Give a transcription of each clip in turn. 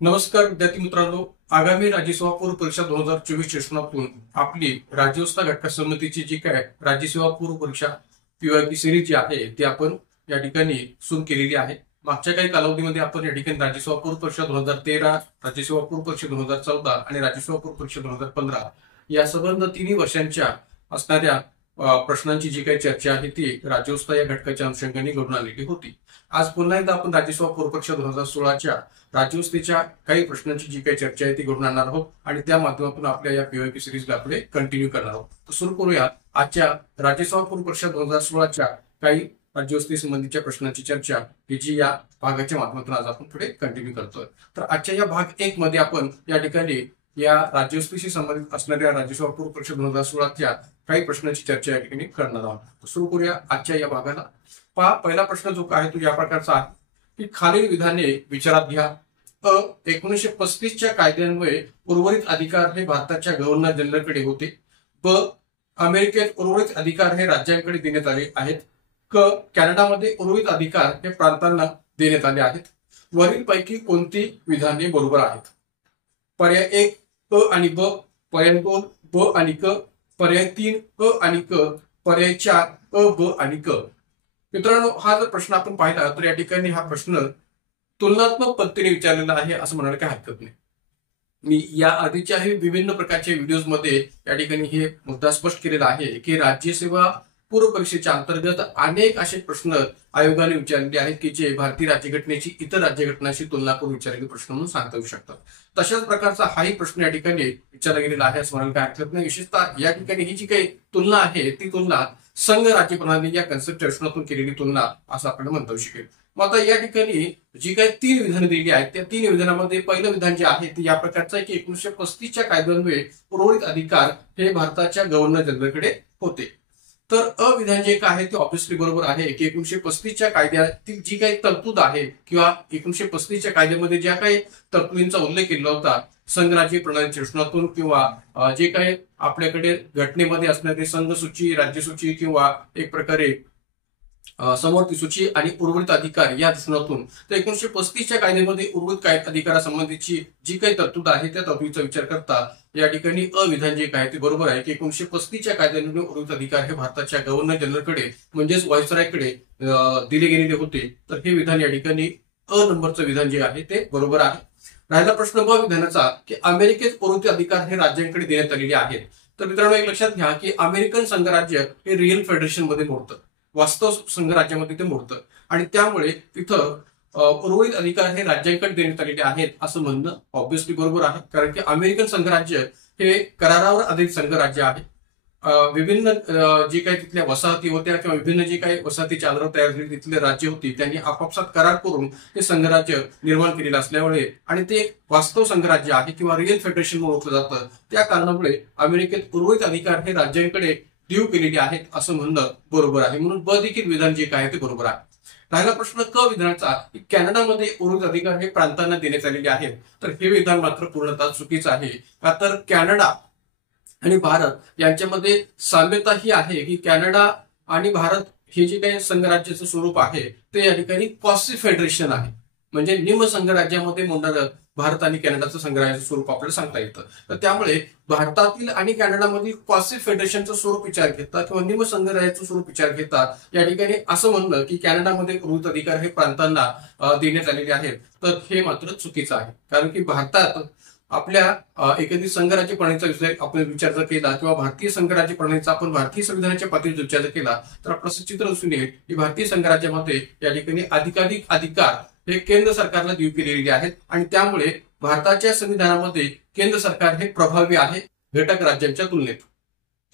नमस्कार विद्यार्थी मित्रांनो, आगामी राज्यसेवा पूर्व परीक्षा 2024 सेशनातून आपली राज्यव्यवस्था घटक समितीची जी काय राज्यसेवा पूर्व परीक्षा पीवायक्यू सिरीज जी आहे ती आपण या ठिकाणी सुरू केलेली आहे। मागच्या काही कालावधीमध्ये आपण या ठिकाणी राज्यसेवा पूर्व परीक्षा 2013, राज्यसेवा पूर्व परीक्षा 2014 आणि राज्यसेवा पूर्व परीक्षा 2015 या संबंध तिन्ही वर्षांच्या असणाऱ्या प्रश्नांची जी काही चर्चा आहे ती राज्यव्यवस्था या घटकाच्या अनुषंगाने घडून आलेली होती। आज पुन्हा एकदा आपण राज्यसेवा पूर्व परीक्षा 2016च्या राज्यव्यवस्थेच्या काही प्रश्नांची जी काही चर्चा आहे ती घडून आणणार आहोत आणि त्या माध्यमातून आपल्या या पीवायक्यू सिरीजला आपण कंटिन्यू करणार आहोत। तर सुरू करूया आजच्या राज्यसेवा पूर्व परीक्षा 2016च्या काही राज्यव्यवस्थेसंबंधीच्या प्रश्नांची चर्चा ही जी या भागाच्या माध्यमातून आज आपण पुढे कंटिन्यू करतोय। तर आजच्या या भाग 1 मध्ये आपण या ठिकाणी या राज्यव्यवस्थेशी संबंधित असणाऱ्या राज्यसेवा पूर्व परीक्षा 2016च्या काही प्रश्नांची चर्चा या ठिकाणी करणार आहोत। सुरू करूया आजच्या या भागाला। पहिला प्रश्न जो आहे तो या प्रकारचा आहे की खालील विधाने विचारात घ्या। 1935च्या कायद्यान्वये उर्वरित अधिकार हे भारताच्या गव्हर्नर जनरलकडे होते। ब अमेरिकेत उर्वरित अधिकार हे राज्यांकडे देण्यात आले आहेत। क कॅनडामध्ये उर्वरित अधिकार हे प्रांतांना देण्यात आले आहेत। वरीलपैकी कोणती विधाने बरोबर आहेत? पर्याय 1 अ आणि ब, पर्याय 2 ब आणि क, पर्याय 3 अ आणि क, पर्याय 4 अ ब आणि क। मित्रांनो, हा जर प्रश्न आपण पाहिला तर या ठिकाणी हा प्रश्न तुलनात्मक पद्धतीने विचारलेला आहे असं म्हणायला काही हरकत नाही। मी या आधीच्याही विभिन्न प्रकारच्या व्हिडिओजमध्ये या ठिकाणी हे मुद्दा स्पष्ट केलेला आहे की राज्यसेवा पूर्व परीक्षेच्या अंतर्गत अनेक असे प्रश्न आयोगाने विचारलेले आहेत की जे भारतीय राज्यघटनेची इतर राज्यघटनांशी तुलना करून विचारलेले प्रश्न म्हणून सांगता येऊ शकतात। तशाच प्रकारचा हाही प्रश्न या ठिकाणी विचारला गेलेला आहे असं म्हणायला काही हरकत नाही। विशेषतः या ठिकाणी ही जी काही तुलना आहे ती तुलना संघ राज्य प्रणाली या कन्सेप्टच्या रचनातून केलेली तुलना असं आपल्याला म्हणता येऊ शकेल। मग आता या ठिकाणी जी काही 3 विधाने दिलेली आहेत त्या 3 विधानामध्ये पहिलं विधान जे आहे ते या प्रकारचं आहे की 1935च्या कायद्यान्वये उर्वरित अधिकार हे भारताच्या गव्हर्नर जनरलकडे होते। तर अ विधान जे काय आहे ते ऑब्व्हियसली बरोबर आहे की 1935च्या कायद्यातील जी काही तरतूद आहे किंवा 1935च्या कायद्यामध्ये ज्या काही तरतुदींचा उल्लेख केलेला होता संघराज्य प्रणालीच्या रचनातून किंवा जे काही आपल्याकडे घटनेमध्ये असणारे संघ सूची, राज्य सूची किंवा एक प्रकारे समवर्ती सूची आणि उर्वरित अधिकार या रचनातून तर 1935च्या कायद्यामध्ये उर्वरित अधिकारासंबंधीची जी काही तरतूद आहे त्या तरतुदीचा विचार करता या ठिकाणी अ विधान जे काय ते बरोबर आहे की 1935च्या कायद्याने उर्वरित अधिकार हे भारताच्या गव्हर्नर जनरलकडे म्हणजेच व्हायसरायकडे दिले गेलेले होते। तर हे विधान या ठिकाणी अ नंबरचं विधान जे आहे ते बरोबर आहे। राहिला प्रश्न ब विधानाचा की अमेरिकेत उर्वरित अधिकार हे राज्यांकडे देण्यात आलेले आहेत। तर मित्रांनो, एक लक्षात घ्या की अमेरिकन संघराज्य हे रिअल फेडरेशन मध्ये मोडतं, वास्तव संघराज्यामध्ये ते मोडतं आणि त्यामुळे तिथं उर्वरित अधिकार हे राज्यांकडे देण्यात आलेले आहेत असं म्हणणं ऑब्व्हियसली बरोबर आहे। कारण की अमेरिकन संघराज्य हे करारावर आधारित संघराज्य आहे। विभिन्न जे काही तिथल्या वसाहती होत्या किंवा विभिन्न जे काही वसाहतीच्या आधारावर तयार झालेली तिथले राज्य होती त्यांनी आपापसात करार करून हे संघराज्य निर्माण केलेलं असल्यामुळे आणि ते वास्तव संघराज्य आहे किंवा रिअल फेडरेशन म्हणून ओळखलं जातं, त्या कारणामुळे अमेरिकेत उर्वरित अधिकार हे राज्यांकडे देऊ केलेली आहेत असं म्हणणं बरोबर आहे। म्हणून ब देखील विधान जे काय ते बरोबर आहे। राहिला प्रश्न क विधानाचा की कॅनडामध्ये उर्वरित अधिकार हे प्रांतांना देण्यात आलेले आहेत। तर हे विधान मात्र पूर्णतः चुकीचं आहे। का तर कॅनडा आणि भारत यांच्यामध्ये साम्यता ही आहे की कॅनडा आणि भारत हे जे काही संघराज्याचं स्वरूप आहे ते या ठिकाणी क्वासी फेडरेशन आहे, म्हणजे निम संघराज्यामध्ये मोडणारं भारत आणि कॅनडाचं संघराज्याचं स्वरूप आपल्याला सांगता येतं। तर त्यामुळे भारतातील आणि कॅनडामधील क्वासी फेडरेशनचं स्वरूप विचार घेता किंवा निम संघराज्याचं स्वरूप विचार घेता या ठिकाणी असं म्हणणं की कॅनडामध्ये उर्वरित अधिकार हे प्रांतांना देण्यात आलेले आहेत तर हे मात्र चुकीचं आहे। कारण की भारतात आपल्या एखादी संघराज्य प्रणालीचा आपण विचार जर केला किंवा भारतीय संघराज्य प्रणालीचा आपण भारतीय संविधानाच्या पातळीवर विचार जर केला तर आपलं चित्र दिसून येईल की भारतीय संघराज्यामध्ये या ठिकाणी अधिकाधिक अधिकार हे केंद्र सरकारला देऊ केलेले आहेत आणि त्यामुळे भारताच्या संविधानामध्ये केंद्र सरकार हे प्रभावी आहे घटक राज्यांच्या तुलनेत।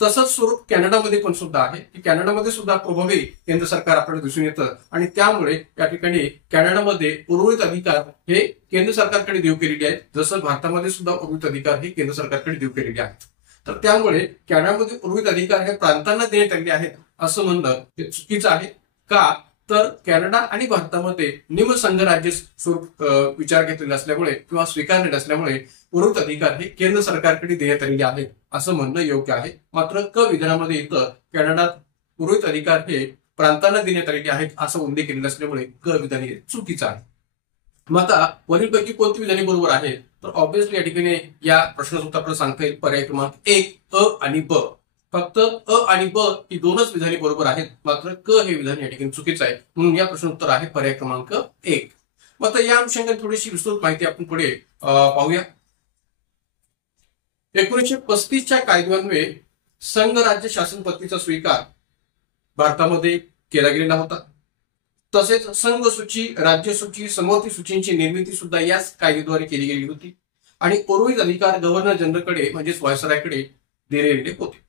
तसंच स्वरूप कॅनडामध्ये पण सुद्धा आहे की कॅनडामध्ये सुद्धा प्रभावी केंद्र सरकार आपल्याला दिसून येतं आणि त्यामुळे या ठिकाणी कॅनडामध्ये उर्वरित अधिकार हे केंद्र सरकारकडे देऊ केलेले आहेत, जसं भारतामध्ये सुद्धा उर्वरित अधिकार हे केंद्र सरकारकडे देऊ केलेले आहेत। तर त्यामुळे कॅनडामध्ये उर्वरित अधिकार हे प्रांतांना देण्यात आलेले आहेत असं म्हणणं हे चुकीचं आहे। का तर कॅनडा आणि भारतामध्ये निम संघराज्य स्वरूप विचार घेतलेला असल्यामुळे किंवा स्वीकारलेला असल्यामुळे उर्वरित अधिकार हे केंद्र सरकारकडे देण्यात आलेले आहेत असं म्हणणं योग्य आहे। मात्र क विधानामध्ये इथं कॅनडात उर्वरित अधिकार हे प्रांतांना देण्यात आलेले आहेत असं उल्लेख केलेला असल्यामुळे क विधान हे चुकीचं आहे। मग आता वरीलपैकी कोणती विधाने बरोबर आहे? तर ऑब्व्हियसली या ठिकाणी या प्रश्नाचं उत्तर आपल्याला सांगता येईल पर्याय क्रमांक 1 अ आणि ब. फक्त अ आणि ब ही दोनच विधाने बरोबर आहेत, मात्र क हे विधान या ठिकाणी चुकीचं आहे. म्हणून या प्रश्न उत्तर आहे पर्याय क्रमांक 1. मग आता या अनुषंगाने थोडीशी विस्तृत माहिती आपण पुढे पाहूया. 1935च्या कायद्यान्वये संघ राज्य शासन पद्धतीचा स्वीकार भारतामध्ये केला गेलेला होता. तसेच संघ सूची, राज्य सूची, समवर्ती सूचींची निर्मिती सुद्धा याच कायद्याद्वारे केली गेली होती आणि उर्वरित अधिकार गव्हर्नर जनरलकडे म्हणजेच व्हायसरायकडे दिले गेले होते.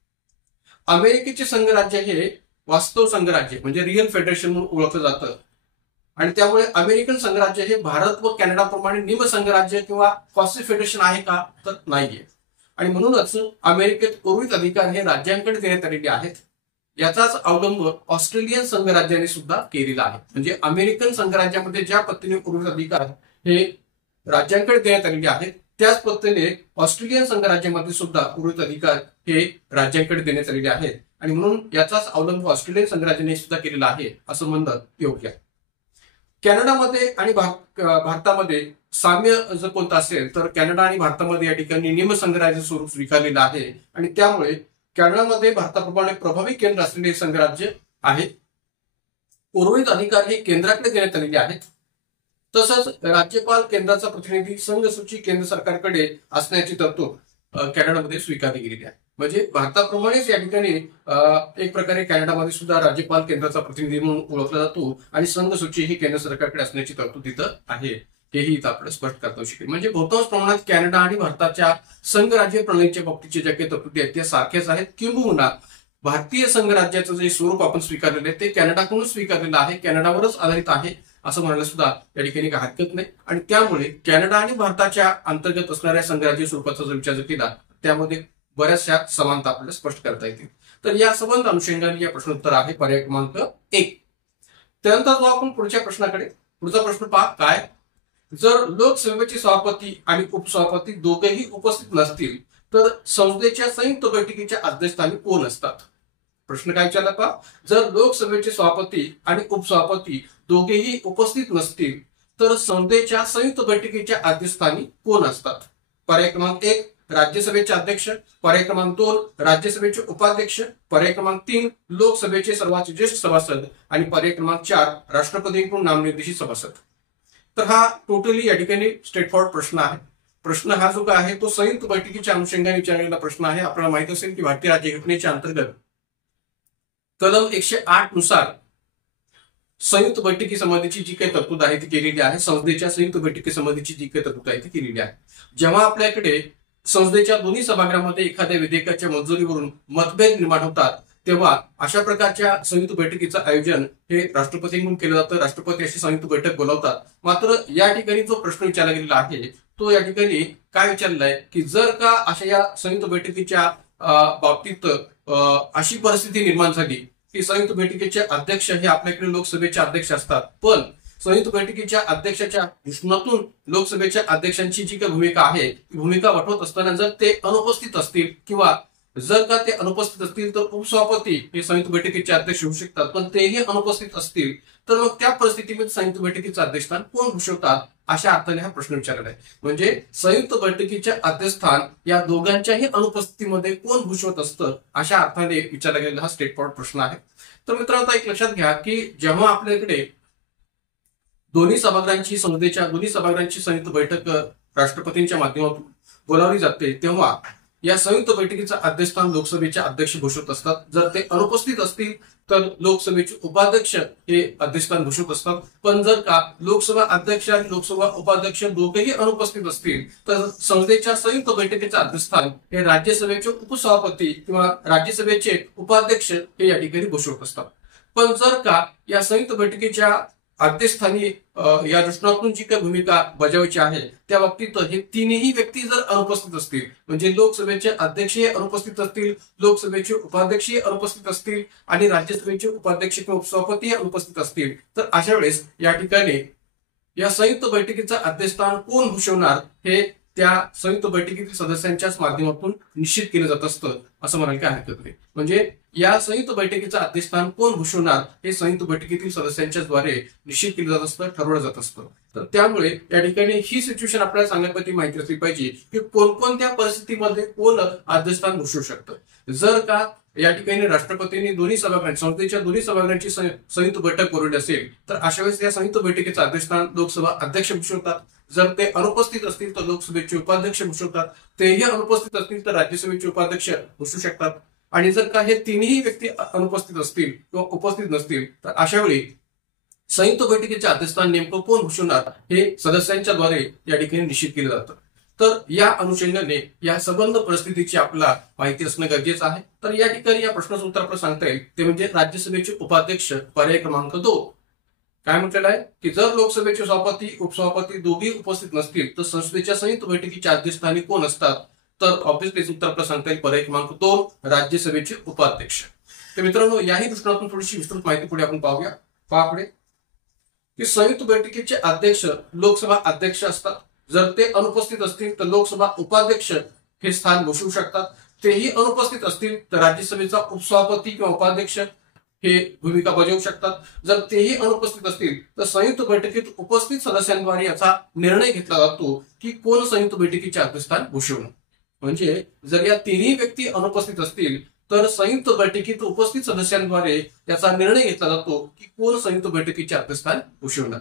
अमेरिकेचे संघराज्य हे वास्तव संघराज्य म्हणजे रिअल फेडरेशन म्हणून ओळखलं जातं आणि त्यामुळे अमेरिकन संघराज्य हे भारत व कॅनडाप्रमाणे निम संघराज्य किंवा क्वासी फेडरेशन आहे का? तर नाहीये. आणि म्हणूनच अमेरिकेत उर्वरित अधिकार हे राज्यांकडे देण्यात आलेले आहेत. याचाच अवलंब ऑस्ट्रेलियन संघराज्याने सुद्धा केलेला आहे. म्हणजे अमेरिकन संघराज्यामध्ये ज्या पद्धतीने उर्वरित अधिकार हे राज्यांकडे देण्यात आलेले आहेत, त्याच पद्धतीने ऑस्ट्रेलियन संघराज्यामध्ये सुद्धा उर्वरित अधिकार हे राज्यांकडे देण्यात आलेले आहेत आणि म्हणून याचाच अवलंब ऑस्ट्रेलियन संघराज्याने सुद्धा केलेला आहे असं म्हणणं योग्य आहे. कॅनडामध्ये आणि भारतामध्ये साम्य जर कोणतं असेल तर कॅनडा आणि भारतामध्ये या ठिकाणी निम संघराज्य स्वरूप स्वीकारलेलं आहे आणि त्यामुळे कॅनडामध्ये भारताप्रमाणे प्रभावी केंद्र असलेले संघराज्य आहे. उर्वरित अधिकार हे केंद्राकडे देण्यात आलेले आहेत. तसंच राज्यपाल केंद्राचा प्रतिनिधी संघ सूची केंद्र सरकारकडे असण्याची तरतूद कॅनडामध्ये स्वीकारली गेलेली आहे. म्हणजे भारताप्रमाणेच या ठिकाणी एक प्रकारे कॅनडामध्ये सुद्धा राज्यपाल केंद्राचा प्रतिनिधी म्हणून ओळखला जातो आणि संघ सूची ही केंद्र सरकारकडे असण्याची तरतूद तिथं आहे. हेही इथं आपल्याला स्पष्ट करता येऊ शकेल. म्हणजे बहुतांश प्रमाणात कॅनडा आणि भारताच्या संघराज्य प्रणालीच्या बाबतीचे ज्या काही तरतुदी आहेत त्या सारख्याच आहेत. किंबहुना भारतीय संघराज्याचं जे स्वरूप आपण स्वीकारलेलं आहे ते कॅनडाकडून स्वीकारलेलं आहे, कॅनडावरच आधारित आहे असं म्हणायला सुद्धा या ठिकाणी काही हरकत नाही. आणि त्यामुळे कॅनडा आणि भारताच्या अंतर्गत असणाऱ्या संघराज्य स्वरूपाचा जर विचार केला त्यामध्ये बऱ्याचशा समानता आपल्याला स्पष्ट करता येतील. तर या संबंध अनुषंगाने या प्रश्नोत्तर आहे पर्याय क्रमांक 1. त्यानंतर जो आपण पुढच्या प्रश्नाकडे, पुढचा प्रश्न पहा काय. जर लोकसभेचे सभापती आणि उपसभापती दोघेही उपस्थित नसतील तर संसदेच्या संयुक्त बैठकीच्या अध्यक्षस्थानी कोण असतात? प्रश्न काय विचारला पहा. जर लोकसभेचे सभापती आणि उपसभापती दोघेही उपस्थित नसतील तर संसदेच्या संयुक्त बैठकीच्या अध्यक्षस्थानी कोण असतात? पर्याय क्रमांक 1 राज्यसभेचे अध्यक्ष, पर्याय क्रमांक 2 राज्यसभेचे उपाध्यक्ष, पर्याय क्रमांक 3 लोकसभेचे सर्वात ज्येष्ठ सभासद आणि पर्याय क्रमांक 4 राष्ट्रपतींकडून नामनिर्देशित सभासद. तर हा टोटली या ठिकाणी स्ट्रेट फॉरवर्ड प्रश्न आहे. प्रश्न हा जो काय आहे तो संयुक्त बैठकीच्या अनुषंगाने विचारलेला प्रश्न आहे. आपल्याला माहित असेल की भारतीय राज्यघटनेच्या अंतर्गत कलम 108 नुसार संयुक्त बैठकी संबंधीची जी काही तरतूद आहे ती केलेली आहे. संसदेच्या संयुक्त बैठकी संबंधीची जी काही तरतूद आहे ती केलेली आहे. जेव्हा आपल्याकडे संसदेच्या दोन्ही सभागृहामध्ये एखाद्या विधेयकाच्या मंजुरीवरून मतभेद निर्माण होतात तेव्हा अशा प्रकारच्या संयुक्त बैठकीचं आयोजन हे राष्ट्रपतींकडून केलं जातं. राष्ट्रपती अशी संयुक्त बैठक बोलावतात. मात्र या ठिकाणी जो प्रश्न विचारला गेलेला आहे तो या ठिकाणी काय विचारलेला आहे की जर का अशा या संयुक्त बैठकीच्या बाबतीत अशी परिस्थिती निर्माण झाली की संयुक्त बैठकीचे अध्यक्ष हे आपल्याकडे लोकसभेचे अध्यक्ष असतात, पण संयुक्त बैठकीच्या अध्यक्षाच्या दृष्टिकोनातून लोकसभेच्या अध्यक्षांची जी काही भूमिका आहे ती भूमिका वठवत असताना जर ते अनुपस्थित असतील किंवा जर का ते अनुपस्थित असतील तर उपसभापती हे संयुक्त बैठकीचे अध्यक्ष होऊ शकतात, पण तेही अनुपस्थित असतील तर मग त्या परिस्थितीमध्ये संयुक्त बैठकीचं अध्यक्षस्थान कोण भूषवतात अशा अर्थाने हा प्रश्न विचारलेला आहे. म्हणजे संयुक्त बैठकीचे अध्यक्षस्थान या दोघांच्याही अनुपस्थितीमध्ये कोण भूषवत असतं अशा अर्थाने विचारला गेलेला हा स्ट्रेट फॉरवर्ड प्रश्न आहे. तर मित्रांनो एक लक्षात घ्या की जेव्हा आपल्याकडे संसदेच्या दोन्ही सभागृहांची संयुक्त बैठक राष्ट्रपतींच्या माध्यमातून बोलावली जाते तेव्हा या संयुक्त बैठकीचं अध्यक्षस्थान लोकसभेचे अध्यक्ष भूषवत असतात. जर ते अनुपस्थित असतील तर लोकसभेचे उपाध्यक्ष हे अध्यक्षस्थान भूषवत असतात. पण जर का लोकसभा अध्यक्ष आणि लोकसभा उपाध्यक्ष दोघेही अनुपस्थित असतील तर संसदेच्या संयुक्त बैठकीचे अध्यक्षस्थान हे राज्यसभेचे उपसभापती किंवा राज्यसभेचे उपाध्यक्ष हे या ठिकाणी भूषवत असतात. पण जर का या संयुक्त बैठकीच्या अध्यक्षस्थानी या दृष्टिकोनातून जी काही भूमिका बजावायची आहे त्या बाबतीत हे तिन्ही व्यक्ती जर अनुपस्थित असतील म्हणजे लोकसभेचे अध्यक्षही अनुपस्थित असतील, लोकसभेचे उपाध्यक्षही अनुपस्थित असतील आणि राज्यसभेचे उपाध्यक्ष किंवा उपसभापती अनुपस्थित असतील तर अशा वेळेस या ठिकाणी या संयुक्त बैठकीचं अध्यक्षस्थान कोण भूषवणार हे त्या संयुक्त बैठकीतील सदस्यांच्याच माध्यमातून निश्चित केलं जात असतं असं म्हणायला काय हरकत नाही. म्हणजे या संयुक्त बैठकीचं अध्यक्षस्थान कोण भूषवणार हे संयुक्त बैठकीतील सदस्यांच्याच द्वारे निश्चित केलं जात असतं, ठरवलं जात असतं. तर त्यामुळे या ठिकाणी ही सिच्युएशन आपल्याला चांगल्यापैकी माहिती असली पाहिजे की कोणकोणत्या परिस्थितीमध्ये कोण अध्यक्षस्थान भूषवू शकतं. जर का या ठिकाणी राष्ट्रपतींनी दोन्ही सभागृहांची, संसदेच्या दोन्ही सभागृहांची संयुक्त बैठक बोलवली असेल तर अशा वेळेस या संयुक्त बैठकीचं अध्यक्षस्थान लोकसभा अध्यक्ष भूषवतात. जर ते अनुपस्थित असतील तर लोकसभेचे उपाध्यक्ष भूषवतात. तेही अनुपस्थित असतील तर राज्यसभेचे उपाध्यक्ष भूषवू शकतात. आणि जर का हे तिन्ही व्यक्ती अनुपस्थित असतील किंवा उपस्थित नसतील तर अशा वेळी संयुक्त बैठकीचे अध्यक्षस्थान नेमकं कोण भूषवणार हे सदस्यांच्या द्वारे या ठिकाणी निश्चित केलं जातं. तर या अनुषंगाने या संबंध परिस्थितीची आपल्याला माहिती असणं गरजेचं आहे. तर या ठिकाणी या प्रश्नाचं उत्तर आपल्याला सांगता येईल ते म्हणजे राज्यसभेचे उपाध्यक्ष पर्याय क्रमांक 2. काय म्हटलेलं आहे की जर लोकसभेचे सभापती उपसभापती दोघी उपस्थित नसतील तर संसदेच्या संयुक्त बैठकीच्या अध्यक्षस्थानी कोण असतात, तर ऑब्व्हियसली उत्तर आपल्याला सांगता येईल पर्याय क्रमांक 2 राज्यसभेचे उपाध्यक्ष. तर मित्रांनो याही दृष्टिकोनातून थोडीशी विस्तृत माहिती पुढे आपण पाहूया. पहा पुढे की संयुक्त बैठकीचे अध्यक्ष लोकसभा अध्यक्ष असतात. जर ते अनुपस्थित असतील तर लोकसभा उपाध्यक्ष हे स्थान भूषवू शकतात. तेही अनुपस्थित असतील तर राज्यसभेचा उपसभापती किंवा उपाध्यक्ष हे भूमिका बजावू शकतात. जर तेही अनुपस्थित असतील तर संयुक्त बैठकीत उपस्थित सदस्यांद्वारे याचा निर्णय घेतला जातो की कोण संयुक्त बैठकीचे अध्यक्षस्थान भूषवणं. म्हणजे जर या तिन्ही व्यक्ती अनुपस्थित असतील तर संयुक्त बैठकीत उपस्थित सदस्यांद्वारे याचा निर्णय घेतला जातो की कोण संयुक्त बैठकीचे अध्यक्षस्थान भूषवणार.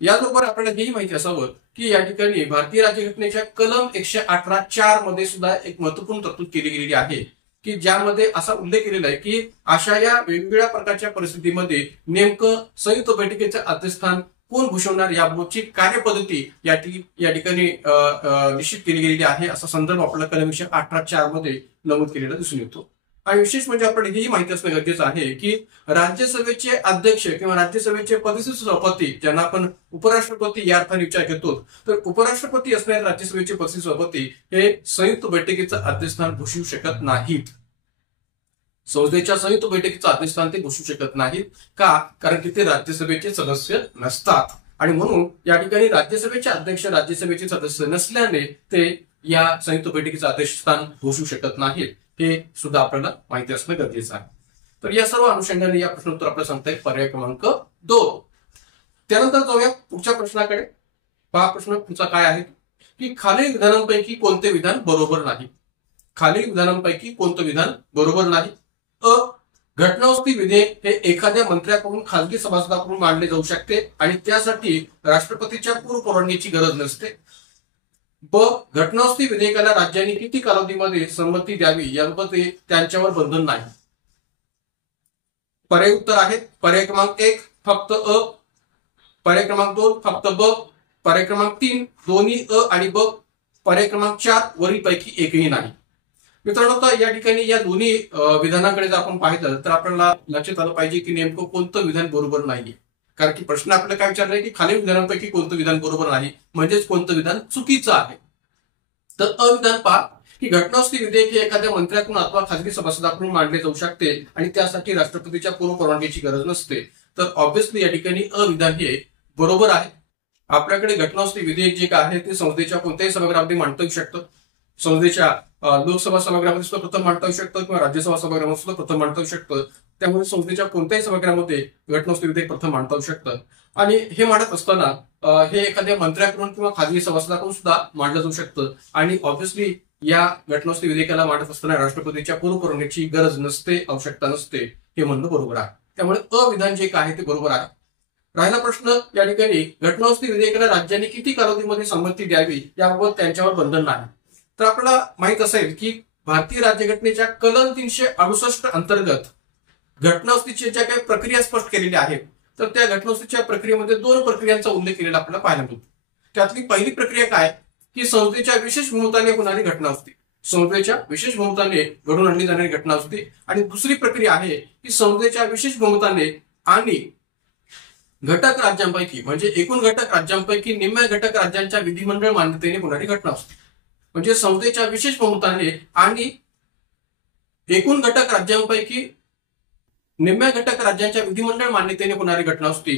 याचबरोबर आपल्याला हेही माहिती असावं की या ठिकाणी भारतीय राज्यघटनेच्या कलम 118(4) मध्ये सुद्धा एक महत्वपूर्ण तरतूद केली गेलेली आहे की ज्यामध्ये असा उल्लेख केलेला आहे की अशा या वेगवेगळ्या प्रकारच्या परिस्थितीमध्ये नेमकं संयुक्त बैठकीचे अध्यक्षस्थान कोण भूषवणार याबाबतची कार्यपद्धती या ठिकाणी निश्चित केली गेलेली आहे. असा संदर्भ आपल्याला कलम 118(4) मध्ये नमूद केलेला दिसून येतो. आणि विशेष म्हणजे आपल्याला ही माहिती असणं गरजेचं आहे की राज्यसभेचे अध्यक्ष किंवा राज्यसभेचे पदस्थ सभापती ज्यांना आपण उपराष्ट्रपती या अर्थाने विचार करतो तर उपराष्ट्रपती असणारे राज्यसभेचे पदस्थ सभापती हे संयुक्त बैठकीचं अध्यक्षस्थान भूषवू शकत नाहीत. संसदेच्या संयुक्त बैठकीचं अध्यक्षस्थान ते भूषवू शकत नाहीत. का? कारण की ते राज्यसभेचे सदस्य नसतात. आणि म्हणून या ठिकाणी राज्यसभेचे अध्यक्ष राज्यसभेचे सदस्य नसल्याने ते या संयुक्त बैठकीचं अध्यक्षस्थान भूषवू शकत नाहीत. हे सुद्धा आपल्याला माहिती असणं गरजेचं आहे. तर या सर्व अनुषंगाने या प्रश्नोत्तर आपल्याला सांगता येईल पर्याय क्रमांक 2. त्यानंतर जाऊया पुढच्या प्रश्नाकडे. पहा प्रश्न तुमचा काय आहे की खालील विधानांपैकी कोणते विधान बरोबर नाही. खालील विधानांपैकी कोणतं विधान बरोबर नाही. अ. घटनास्थी विधेयक हे एखाद्या मंत्र्याकडून खासगी सभासदाकडून मांडले जाऊ शकते आणि त्यासाठी राष्ट्रपतीच्या पूर्व परवानगीची गरज नसते. ब. घटनास्थी विधेयकाला राज्यांनी किती कालावधीमध्ये संमती द्यावी याबाबत त्यांच्यावर बंधन नाही. पर्याय उत्तर आहेत पर्याय क्रमांक 1 फक्त अ, पर्याय क्रमांक 2 फक्त ब, पर्याय क्रमांक 3 दोन्ही अ आणि ब, पर्याय क्रमांक 4 वरीलपैकी एकही नाही. मित्रांनो तर या ठिकाणी या दोन्ही विधानाकडे जर आपण पाहिलं तर आपल्याला लक्षात आलं पाहिजे की नेमकं कोणतं विधान बरोबर नाहीये. कारण की प्रश्न आपल्याला काय विचारलाय की खालील विधानांपैकी कोणतं विधान बरोबर नाही म्हणजेच कोणतं विधान चुकीचं आहे. तर अविधान पहा की घटनास्थी विधेयक हे एखाद्या मंत्र्याकडून अथवा खासगी सभासदाकडून मांडले जाऊ शकते आणि त्यासाठी राष्ट्रपतीच्या पूर्व परवानगीची गरज नसते. तर ऑब्व्हियसली या ठिकाणी अविधान हे बरोबर आहे. आपल्याकडे घटनास्थी विधेयक जे काय आहे ते संसदेच्या कोणत्याही सभागृहामध्ये मांडता येऊ शकतं. संसदेच्या लोकसभा सभागृहामध्ये सुद्धा प्रथम मांडता येऊ शकतं किंवा राज्यसभा सभागृहामध्ये सुद्धा प्रथम मांडता येऊ शकतं. त्यामुळे संसदेच्या कोणत्याही सभागृहामध्ये घटनास्थी विधेयक प्रथम मांडता येऊ शकतं. आणि हे मांडत असताना हे एखाद्या मंत्र्याकडून किंवा खासगी सभासदाकडून सुद्धा मांडलं जाऊ शकतं. आणि ऑब्व्हियसली या घटनास्थी विधेयकाला मांडत असताना राष्ट्रपतीच्या पूर्व परवानगीची गरज नसते, आवश्यकता नसते हे म्हणणं बरोबर आहे. त्यामुळे अविधान जे काय आहे ते बरोबर आहे. राहिला प्रश्न या ठिकाणी घटनास्थी विधेयकाला राज्यांनी किती कालावधीमध्ये संमती द्यावी याबाबत त्यांच्यावर बंधन नाही. तर आपल्याला माहित असेल की भारतीय राज्यघटनेच्या कलम 368 अंतर्गत घटनास्थीच्या ज्या काही प्रक्रिया स्पष्ट केलेल्या आहेत तर त्या घटनास्थीच्या प्रक्रियेमध्ये 2 प्रक्रियांचा उल्लेख केलेला आपल्याला पाहायला मिळतो. त्यातली पहिली प्रक्रिया काय की संसदेच्या विशेष बहुमताने होणारी घटनास्थी. संसदेच्या विशेष बहुमताने घडून आणली जाणारी घटनास्थी. आणि दुसरी प्रक्रिया आहे की संसदेच्या विशेष बहुमताने आणि घटक राज्यांपैकी म्हणजे एकूण घटक राज्यांपैकी निम्म्या घटक राज्यांच्या विधिमंडळ मान्यतेने होणारी घटनास्थी. म्हणजे संसदेच्या विशेष बहुमताने आणि एकूण घटक राज्यांपैकी निम्म्या घटक राज्यांच्या विधिमंडळ मान्यतेने होणारी घटनास्थी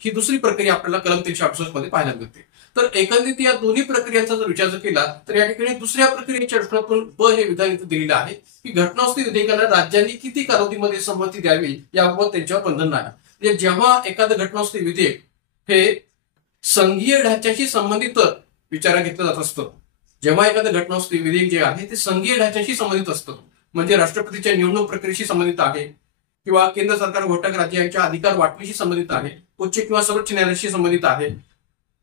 ही दुसरी प्रक्रिया आपल्याला कलम 368 मध्ये पाहायला मिळते. तर एकंदरीत या दोन्ही प्रक्रियांचा जर विचार केला तर या ठिकाणी दुसऱ्या प्रक्रियेच्या दृष्टिकोनातून ब हे विधान इथं दिलेलं आहे की घटनास्थी विधेयकाला राज्यांनी किती कालावधीमध्ये संमती द्यावी याबाबत त्यांच्यावर बंधन नाही. म्हणजे जेव्हा एखादं घटनास्थी विधेयक हे संघीय ढाच्याशी संबंधित विचारात घेतलं जात असतं, जेव्हा एखादं घटनास्थी विधेयक जे आहे ते संघीय ढाच्याशी संबंधित असतं, म्हणजे राष्ट्रपतीच्या निवडणूक प्रक्रियेशी संबंधित आहे किंवा केंद्र सरकार घटक राज्यांच्या अधिकार वाटणीशी संबंधित आहे, उच्च किंवा सर्वोच्च न्यायालयाशी संबंधित आहे,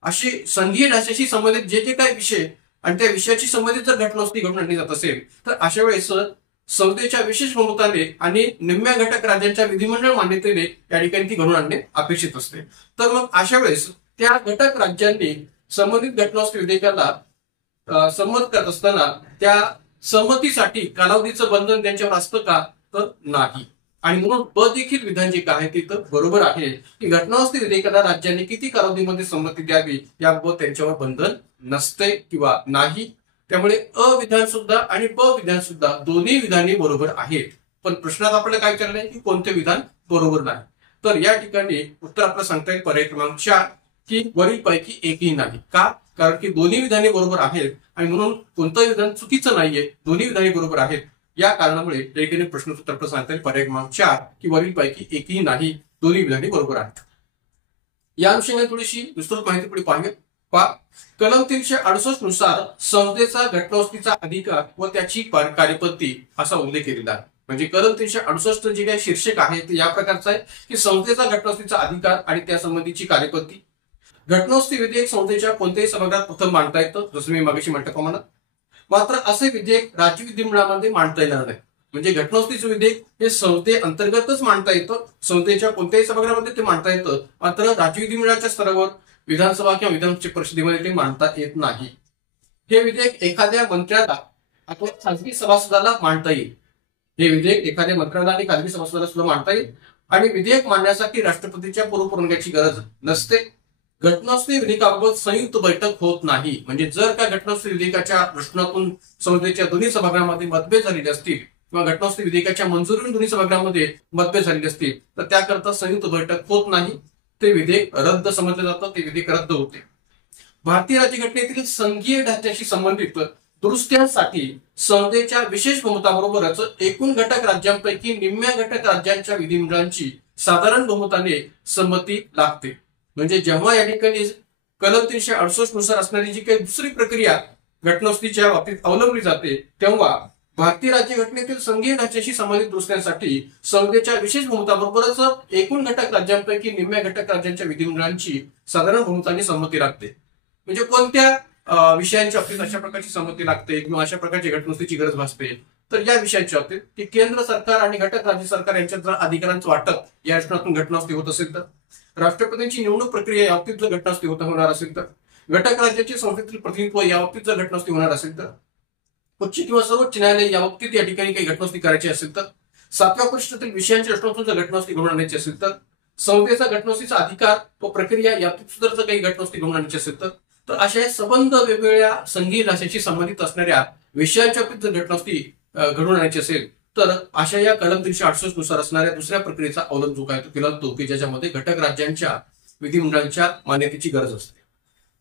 अशी संघीय ढाच्याशी संबंधित जे जे काही विषय आणि त्या विषयाशी संबंधित जर घटनास्थी घडून आणली जात असेल तर अशा वेळेस संसदेच्या विशेष बहुमताने आणि निम्म्या घटक राज्यांच्या विधिमंडळ मान्यतेने या ठिकाणी ती घडून आणणे अपेक्षित असते. तर मग अशा वेळेस त्या घटक राज्यांनी संबंधित घटनास्थी विधेयकाला संमत करत असताना त्या संमतीसाठी कालावधीचं बंधन त्यांच्यावर असतं का, तर नाही. आणि म्हणून ब देखील विधान जे काय ते तर बरोबर आहे की घटनास्थी विधेयकाला राज्यांनी किती कालावधीमध्ये संमती द्यावी याबाबत त्यांच्यावर बंधन नसते किंवा नाही. त्यामुळे अ विधान सुद्धा आणि ब विधान सुद्धा दोन्ही विधाने बरोबर आहेत. पण प्रश्नात आपल्याला काय विचारलंय की कोणते विधान बरोबर नाही. तर या ठिकाणी उत्तर आपल्याला सांगता येईल पर्याय क्रमांक 4 की वरील पैकी एकही नाही. का? कारण की दोन्ही विधाने बरोबर आहेत आणि म्हणून कोणतंही विधान चुकीचं नाहीये, दोन्ही विधाने बरोबर आहेत. या कारणामुळे या ठिकाणी प्रश्न उत्तर सांगता येईल पर्याय क्रमांक 4 की वरील पैकी एकही नाही, दोन्ही विधाने बरोबर आहेत. या अनुषंगाने थोडीशी विस्तृत माहिती पुढे पाहूया. कलम 368 नुसार संसदेचा घटनास्थीचा अधिकार व त्याची कार्यपद्धती असा उल्लेख केलेला आहे. म्हणजे कलम 368 जे काही शीर्षक आहे ते या प्रकारचं आहे की संसदेचा घटनास्थीचा अधिकार आणि त्यासंबंधीची कार्यपद्धती. घटनास्थी विधेयक संसदेच्या कोणत्याही सभागृहात प्रथम मांडता येतं, जसं मी मागाशी म्हटल्याप्रमाणे. मात्र असे विधेयक राज्य विधिमंडळामध्ये मांडता येणार नाही. म्हणजे घटनास्थीचं विधेयक हे संसदे अंतर्गतच मांडता येतं, संसदेच्या कोणत्याही सभागृहामध्ये ते मांडता येतं, मात्र राज्य विधिमंडळाच्या स्तरावर विधानसभा किंवा विधान परिषदेमध्ये ते मांडता येत नाही. हे विधेयक एखाद्या मंत्र्याला अथवा खासगी सभासदाला मांडता येईल. हे विधेयक एखाद्या मंत्र्याला आणि खासगी सभासदाला सुद्धा मांडता येईल आणि विधेयक मांडण्यासाठी राष्ट्रपतीच्या पूर्वपरवानगीची गरज नसते. घटनास्थी विधेयकाबाबत संयुक्त बैठक होत नाही. म्हणजे जर का घटनास्थी विधेयकाच्या दृष्टिकोनातून संसदेच्या दोन्ही सभागृहामध्ये मतभेद झालेले असतील किंवा घटनास्थी विधेयकाच्या मंजुरीने दोन्ही सभागृहामध्ये मतभेद झालेले असतील तर त्याकरता संयुक्त बैठक होत नाही. ते विधेयक रद्द समजलं जातं, ते विधेयक रद्द होते. भारतीय राज्यघटनेतील संघीय ढाच्याशी संबंधित दुरुस्त्यांसाठी संसदेच्या विशेष बहुमताबरोबरच एकूण घटक राज्यांपैकी निम्म्या घटक राज्यांच्या विधिमंडळांची साधारण बहुमताने संमती लागते. म्हणजे जेव्हा या ठिकाणी कलम 368 नुसार असणारी जी काही दुसरी प्रक्रिया घटनास्थीच्या बाबतीत अवलंबली जाते तेव्हा भारतीय राज्यघटनेतील संघीय ढाच्याशी संबंधित दुरुस्त्यांसाठी संसदेच्या विशेष बहुमताबरोबरच एकूण घटक राज्यांपैकी निम्म्या घटक राज्यांच्या विधिमंडळांची साधारण बहुमताने संमती लागते. म्हणजे कोणत्या विषयांच्या बाबतीत अशा प्रकारची संमती लागते किंवा अशा प्रकारची घटनास्थीची गरज भासते, तर या विषयांच्या बाबतीत की केंद्र सरकार आणि घटक राज्य सरकार यांच्यात जर अधिकारांचं वाटप या दृष्टिकोनातून घटनास्थी होत असेल तर, राष्ट्रपतींची निवडणूक प्रक्रिया या बाबतीत जर घटनास्थी होणार असेल तर, घटक राज्याचे संसदेतील प्रतिनिधित्व या बाबतीत जर घटनास्थी होणार असेल तर, उच्च किंवा सर्वोच्च न्यायालय या बाबतीत या ठिकाणी काही घटनास्थी करायची असेल तर, 7व्या परिषदेतील विषयांच्या दृष्टिकोनातून जर घटनास्थी घडून आणायची असेल तर, संसदेचा घटनास्थीचा अधिकार व प्रक्रिया याबाबतीत सुद्धा जर काही घटनास्थी घडून आणायची असेल तर अशा संबंध वेगवेगळ्या संघीय ढाच्याशी संबंधित असणाऱ्या विषयांच्या बाबतीत जर घटनास्थी घडून आणायची असेल तर अशा या कलम 368 नुसार असणाऱ्या दुसऱ्या प्रक्रियेचा अवलंब जो काय तो केला जातो की ज्याच्यामध्ये घटक राज्यांच्या विधिमंडळांच्या मान्यतेची गरज असते.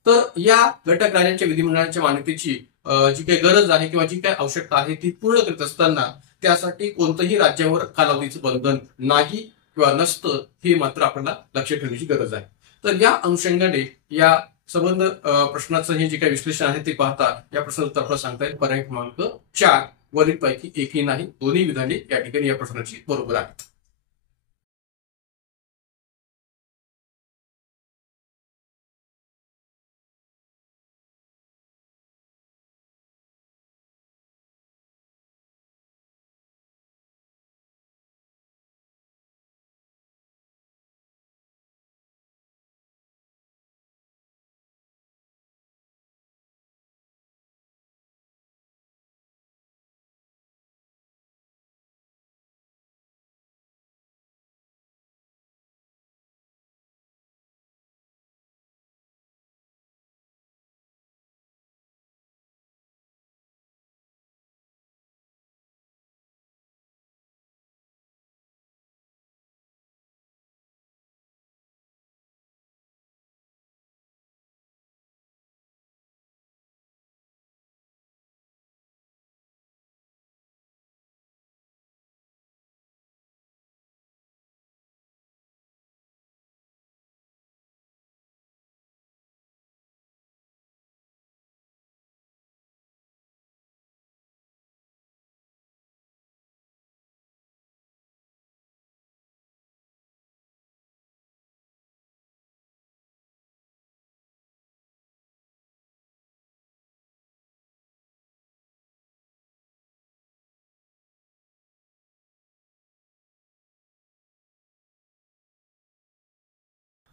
तर या घटक राज्यांच्या विधिमंडळांच्या मान्यतेची जी काही गरज आहे किंवा जी काही आवश्यकता आहे ती पूर्ण करीत असताना त्यासाठी कोणतंही राज्यावर कालावधीचं बंधन नाही किंवा नसतं हे मात्र आपल्याला लक्षात ठेवण्याची गरज आहे. तर या अनुषंगाने या संबंध प्रश्नाचं हे जे काही विश्लेषण आहे ते पाहता या प्रश्नाचं उत्तर आपल्याला सांगता येईल पर्याय क्रमांक 4 वरील पैकी एकही नाही, दोन्ही विधाने या ठिकाणी या प्रश्नाची बरोबर आहेत.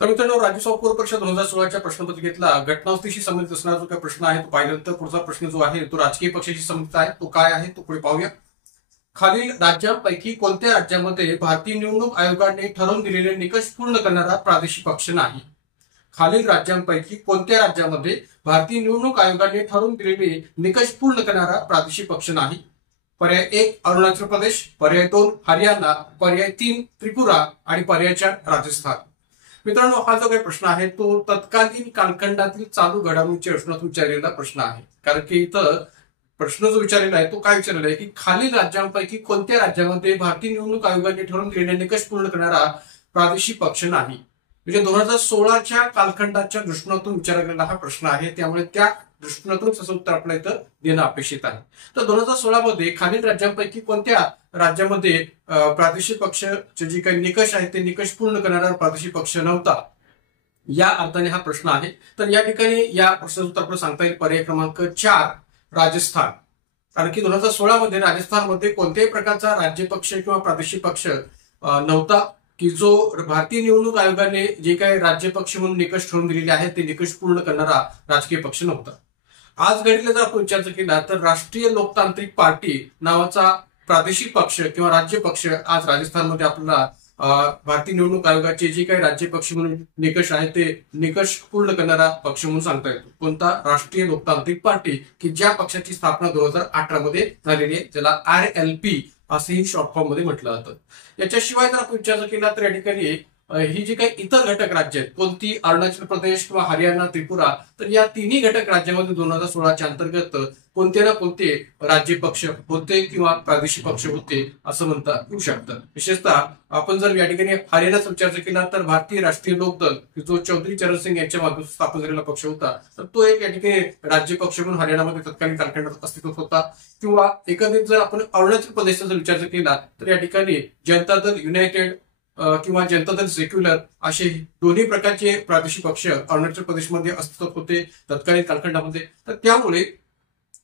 तर मित्रांनो, राज्यसभा पूर्व परीक्षा 2016च्या प्रश्नपत्रिकेतला घटनास्थळीशी संबंधित असणारा जो काही प्रश्न आहे तो पाहिल्यानंतर पुढचा प्रश्न जो आहे तो राजकीय पक्षाशी संबंधित आहे. तो काय आहे तो पुढे पाहूया. खालील राज्यांपैकी कोणत्या राज्यामध्ये भारतीय निवडणूक आयोगाने ठरवून दिलेले निकष पूर्ण करणारा प्रादेशिक पक्ष नाही? खालील राज्यांपैकी कोणत्या राज्यामध्ये भारतीय निवडणूक आयोगाने ठरवून दिलेले निकष पूर्ण करणारा प्रादेशिक पक्ष नाही? पर्याय 1 अरुणाचल प्रदेश, पर्याय 2 हरियाणा, पर्याय 3 त्रिपुरा आणि पर्याय 4 राजस्थान. मित्रांनो, हा जो काही प्रश्न आहे तो तत्कालीन कालखंडातील चालू घडामोडीच्या अनुषंगाने विचारलेला प्रश्न आहे. कारण की इथं प्रश्न जो विचारलेला आहे तो काय विचारलेला आहे की खालील राज्यांपैकी कोणत्या राज्यामध्ये भारतीय निवडणूक आयोगाने ठरवून दिलेले निकष पूर्ण करणारा प्रादेशिक पक्ष नाही? म्हणजे 2016च्या कालखंडाच्या दृष्टिकोनातून विचारलेला हा प्रश्न आहे. त्यामुळे त्या दृष्टिकोनातून त्याचं उत्तर आपल्या इथं देणं अपेक्षित आहे. तर 2016 मध्ये खालील राज्यांपैकी कोणत्या राज्यामध्ये प्रादेशिक पक्षाचे जे काही निकष आहेत ते निकष पूर्ण करणारा प्रादेशिक पक्ष नव्हता, या अर्थाने हा प्रश्न आहे. तर या ठिकाणी या प्रश्नाचं उत्तर आपल्याला सांगता येईल पर्याय क्रमांक 4 राजस्थान. कारण की 2016 मध्ये राजस्थानमध्ये कोणत्याही प्रकारचा राज्य पक्ष किंवा प्रादेशिक पक्ष नव्हता की जो भारतीय निवडणूक आयोगाने जे काही राज्य पक्ष म्हणून निकष ठरवून दिलेले आहेत ते निकष पूर्ण करणारा राजकीय पक्ष नव्हता. आज घडीला जर आपण विचार केला तर राष्ट्रीय लोकतांत्रिक पार्टी नावाचा प्रादेशिक पक्ष किंवा राज्य पक्ष आज राजस्थानमध्ये आपल्याला भारतीय निवडणूक आयोगाचे जे काही राज्य पक्ष म्हणून निकष आहेत ते निकष पूर्ण करणारा पक्ष म्हणून सांगता येतो. कोणता? राष्ट्रीय लोकतांत्रिक पार्टी, की ज्या पक्षाची स्थापना 2018 मध्ये झालेली आहे, ज्याला RLP असेही शॉर्ट फॉर्म मध्ये म्हटलं जातं. याच्याशिवाय जर आपण विचार केला तर या ठिकाणी ही जी काही इतर घटक राज्य आहेत, कोणती? अरुणाचल प्रदेश किंवा हरियाणा, त्रिपुरा, तर या तिन्ही घटक राज्यामध्ये 2016च्या अंतर्गत कोणते ना कोणते राज्य पक्ष होते किंवा प्रादेशिक पक्ष होते असं म्हणता येऊ शकतं. विशेषतः आपण जर या ठिकाणी हरियाणाचा विचार केला तर भारतीय राष्ट्रीय लोकदल, जो चौधरी चरण सिंग यांच्या माध्यमातून स्थापन झालेला पक्ष होता, तर तो एक या ठिकाणी राज्य पक्ष म्हणून हरियाणामध्ये तत्कालीन कालखंडात अस्तित्वात होता. किंवा एकंदरीत जर आपण अरुणाचल प्रदेशचा जर विचार केला तर या ठिकाणी जनता दल युनायटेड किंवा जनता दल सेक्युलर असे दोन्ही प्रकारचे प्रादेशिक पक्ष अरुणाचल प्रदेशमध्ये अस्तित्वात होते तत्कालीन कालखंडामध्ये. तर त्यामुळे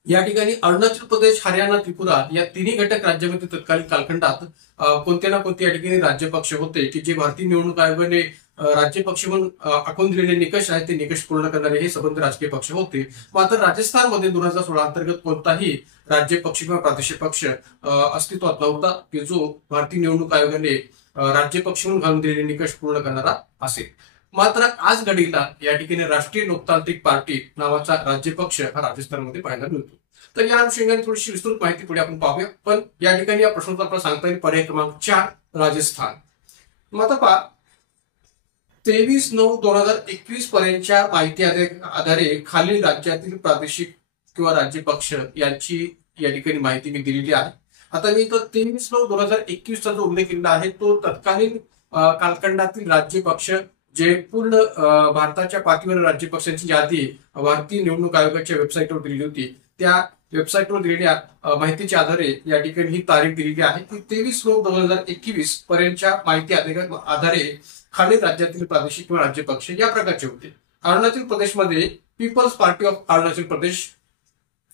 या ठिकाणी अरुणाचल प्रदेश, हरियाणा, त्रिपुरा या तिन्ही घटक राज्यामध्ये तत्कालीन कालखंडात कोणते ना कोणते या ठिकाणी राज्य पक्ष होते की जे भारतीय निवडणूक आयोगाने राज्य पक्ष म्हणून आखून दिलेले निकष आहेत ते निकष पूर्ण करणारे हे संबंध राजकीय पक्ष होते. मात्र राजस्थानमध्ये 2016 अंतर्गत कोणताही राज्य पक्ष किंवा प्रादेशिक पक्ष अस्तित्वात नव्हता की जो भारतीय निवडणूक आयोगाने राज्य पक्ष म्हणून घालून दिलेले निकष पूर्ण करणारा असेल. मात्र आज घडीला या ठिकाणी राष्ट्रीय लोकतांत्रिक पार्टी नावाचा राज्य पक्ष हा राजस्थानमध्ये पाहायला मिळतो. तर या अनुषंगाने थोडीशी विस्तृत माहिती पुढे आपण पाहूया. पण या ठिकाणी या प्रश्नाचं आपल्याला सांगता येईल पर्याय क्रमांक 4 राजस्थान. मग आता पहा, 23/9/2021 पर्यंतच्या माहिती आधारे खालील राज्यातील प्रादेशिक किंवा राज्य पक्ष यांची या ठिकाणी माहिती मी दिलेली आहे. आता मी तर 23/9/2021 चा जो उल्लेख केलेला आहे तो तत्कालीन कालखंडातील राज्य पक्ष जे पूर्ण भारताच्या पातळीवर राज्य पक्षांची यादी भारतीय निवडणूक आयोगाच्या वेबसाईटवर दिलेली होती. त्या वेबसाईटवर दिलेल्या माहितीच्या आधारे या ठिकाणी ही तारीख दिलेली आहे की 23/9/2021 पर्यंतच्या माहिती आधारे खालील राज्यातील प्रादेशिक किंवा राज्य पक्ष या प्रकारचे होते. अरुणाचल प्रदेशमध्ये people's party of Arunachal Pradesh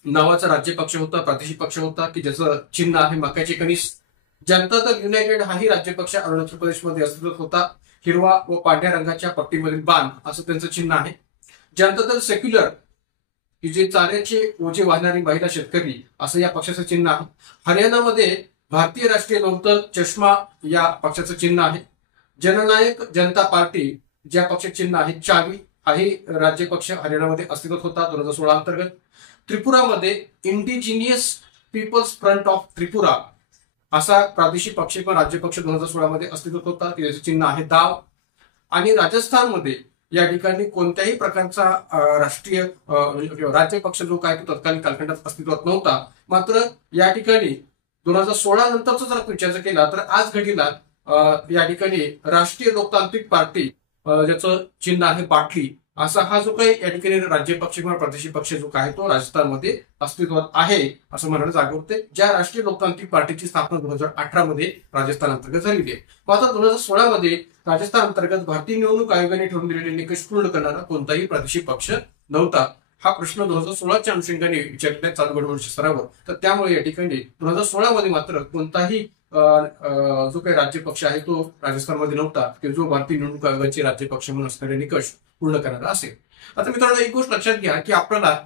नावाचा राज्य पक्ष होता, प्रादेशिक पक्ष होता की ज्याचं चिन्ह आहे मक्याचे कणीस. जनता दल युनायटेड हाही राज्य पक्ष अरुणाचल प्रदेशमध्ये अस्तित्वात होता. हिरवा व पांढऱ्या रंगाच्या पट्टीमधील बाण असं त्यांचं चिन्ह आहे. जनता दल सेक्युलर की जे चाऱ्याचे ओझे वाहणारी महिला शेतकरी असं या पक्षाचं चिन्ह आहे. हरियाणामध्ये भारतीय राष्ट्रीय लोकदल चष्मा या पक्षाचं चिन्ह आहे. जननायक जनता पार्टी ज्या पक्षाचे चिन्ह आहे चावी हाही राज्य पक्ष हरियाणामध्ये अस्तित्वात होता 2016 अंतर्गत. त्रिपुरामध्ये indigenous peoples front of Tripura असा प्रादेशिक पक्ष किंवा राज्य पक्ष 2016 मध्ये अस्तित्वात होता, त्याचे चिन्ह आहे दाव. आणि राजस्थानमध्ये या ठिकाणी कोणत्याही प्रकारचा राष्ट्रीय राज्य पक्ष जो काय तो तत्कालीन कालखंडात अस्तित्वात नव्हता. मात्र या ठिकाणी 2016 नंतरचा जर आपण विचार केला तर आज घडीला या ठिकाणी राष्ट्रीय लोकतांत्रिक पार्टी ज्याचं चिन्ह आहे बाटली असा हा जो काही या ठिकाणी राज्य पक्ष किंवा प्रादेशिक पक्ष जो काय तो राजस्थानमध्ये अस्तित्वात आहे असं म्हणायला जागा होते. ज्या राष्ट्रीय लोकतांत्रिक पार्टीची स्थापना 2018 मध्ये राजस्थान अंतर्गत झालेली आहे. मात्र 2016 मध्ये राजस्थान अंतर्गत भारतीय निवडणूक आयोगाने ठरवून दिलेले निकष पूर्ण करणारा कोणताही प्रादेशिक पक्ष नव्हता. हा प्रश्न 2016च्या अनुषंगाने विचारलेला चालू घडामोडीच्या स्तरावर. तर त्यामुळे या ठिकाणी 2016 मध्ये मात्र कोणताही जो काही राज्य पक्ष आहे तो राजस्थानमध्ये नव्हता की जो भारतीय निवडणूक आयोगाचे राज्य पक्ष म्हणून असणारे निकष पूर्ण करणारा असेल. आता मित्रांनो, एक गोष्ट लक्षात घ्या की आपल्याला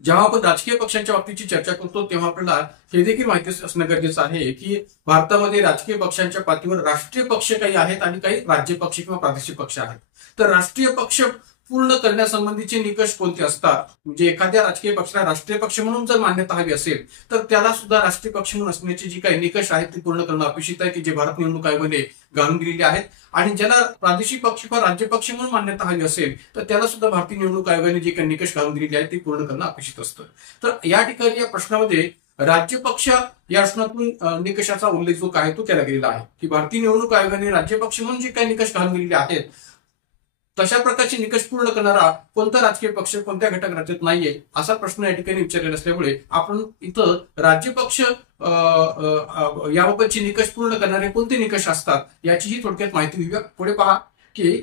जेव्हा आपण राजकीय पक्षांच्या बाबतीची चर्चा करतो तेव्हा आपल्याला हे देखील माहिती असणं गरजेचं आहे की भारतामध्ये राजकीय पक्षांच्या पातळीवर राष्ट्रीय पक्ष काही आहेत आणि काही राज्य पक्ष किंवा प्रादेशिक पक्ष आहेत. तर राष्ट्रीय पक्ष पूर्ण करण्यासंबंधीचे निकष कोणते असतात, म्हणजे एखाद्या राजकीय पक्षाला राष्ट्रीय पक्ष म्हणून जर मान्यता हवी असेल तर त्याला सुद्धा राष्ट्रीय पक्ष म्हणून असण्याची जी काही निकष आहेत ती पूर्ण करणं अपेक्षित आहे की जे भारत निवडणूक आयोगाने घालून दिलेले आहेत. आणि ज्याला प्रादेशिक पक्ष किंवा राज्य पक्ष म्हणून मान्यता हवी असेल तर त्याला सुद्धा भारतीय निवडणूक आयोगाने जे काही निकष घालून दिलेले आहेत ते पूर्ण करणं अपेक्षित असतं. तर या ठिकाणी या प्रश्नामध्ये राज्य पक्ष या प्रश्नातून निकषाचा उल्लेख जो आहे तो केला गेलेला आहे की भारतीय निवडणूक आयोगाने राज्य पक्ष म्हणून जे काही निकष घालून दिलेले आहेत तशा प्रकारचे निकष पूर्ण करणारा कोणता राजकीय पक्ष कोणत्या घटक राज्यात नाहीये असा प्रश्न या ठिकाणी विचारलेला असल्यामुळे आपण इथं राज्य पक्ष याबाबतचे निकष पूर्ण करणारे कोणते निकष असतात याचीही थोडक्यात माहिती देऊया. पुढे पहा की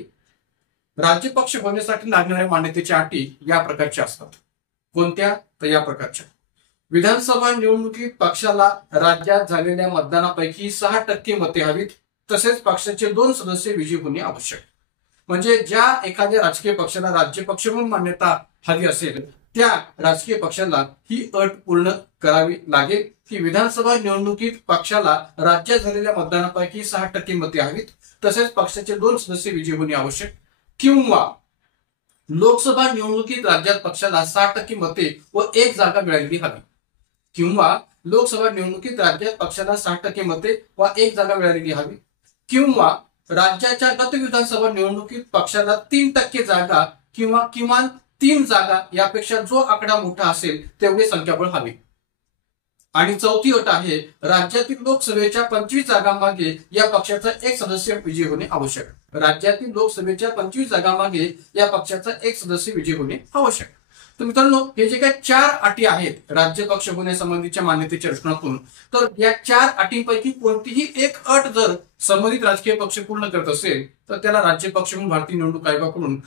राज्य पक्ष होण्यासाठी लागणाऱ्या मान्यतेच्या अटी या प्रकारच्या असतात. कोणत्या? तर या प्रकारच्या. विधानसभा निवडणुकीत पक्षाला राज्यात झालेल्या मतदानापैकी 6% मते हवीत, तसेच पक्षाचे 2 सदस्य विजयी होणे आवश्यक. म्हणजे ज्या एखाद्या राजकीय पक्षाला राज्य पक्ष म्हणून मान्यता हवी असेल त्या राजकीय पक्षाला ही अट पूर्ण करावी लागेल की विधानसभा निवडणुकीत पक्षाला राज्यात झालेल्या मतदानापैकी 6% मते हवीत, तसेच पक्षाचे 2 सदस्य विजयी होणे आवश्यक, किंवा लोकसभा निवडणुकीत राज्यात पक्षाला 60% मते व 1 जागा मिळालेली हवी, किंवा लोकसभा निवडणुकीत राज्यात पक्षाला 60% मते व 1 जागा मिळालेली हवी, किंवा राज्याच्या गत विधानसभा निवडणुकीत पक्षाला 3% जागा किंवा किमान 3 जागा यापेक्षा जो आकडा मोठा असेल तेवढे संख्याबळ हवे. आणि चौथी अट आहे राज्यातील लोकसभेच्या 25 जागांमागे या पक्षाचा 1 सदस्य विजयी होणे आवश्यक. राज्यातील लोकसभेच्या 25 जागांमागे या पक्षाचा 1 सदस्य विजयी होणे आवश्यक. तर मित्रांनो, हे जे काही 4 अटी आहेत राज्य पक्ष होण्यासंबंधीच्या मान्यतेच्या रचनातून, तर या 4 अटींपैकी कोणतीही एक अट जर संबंधित राजकीय पक्ष पूर्ण करत असेल तर त्याला राज्य पक्ष म्हणून भारतीय निवडणूक आयोगाकडून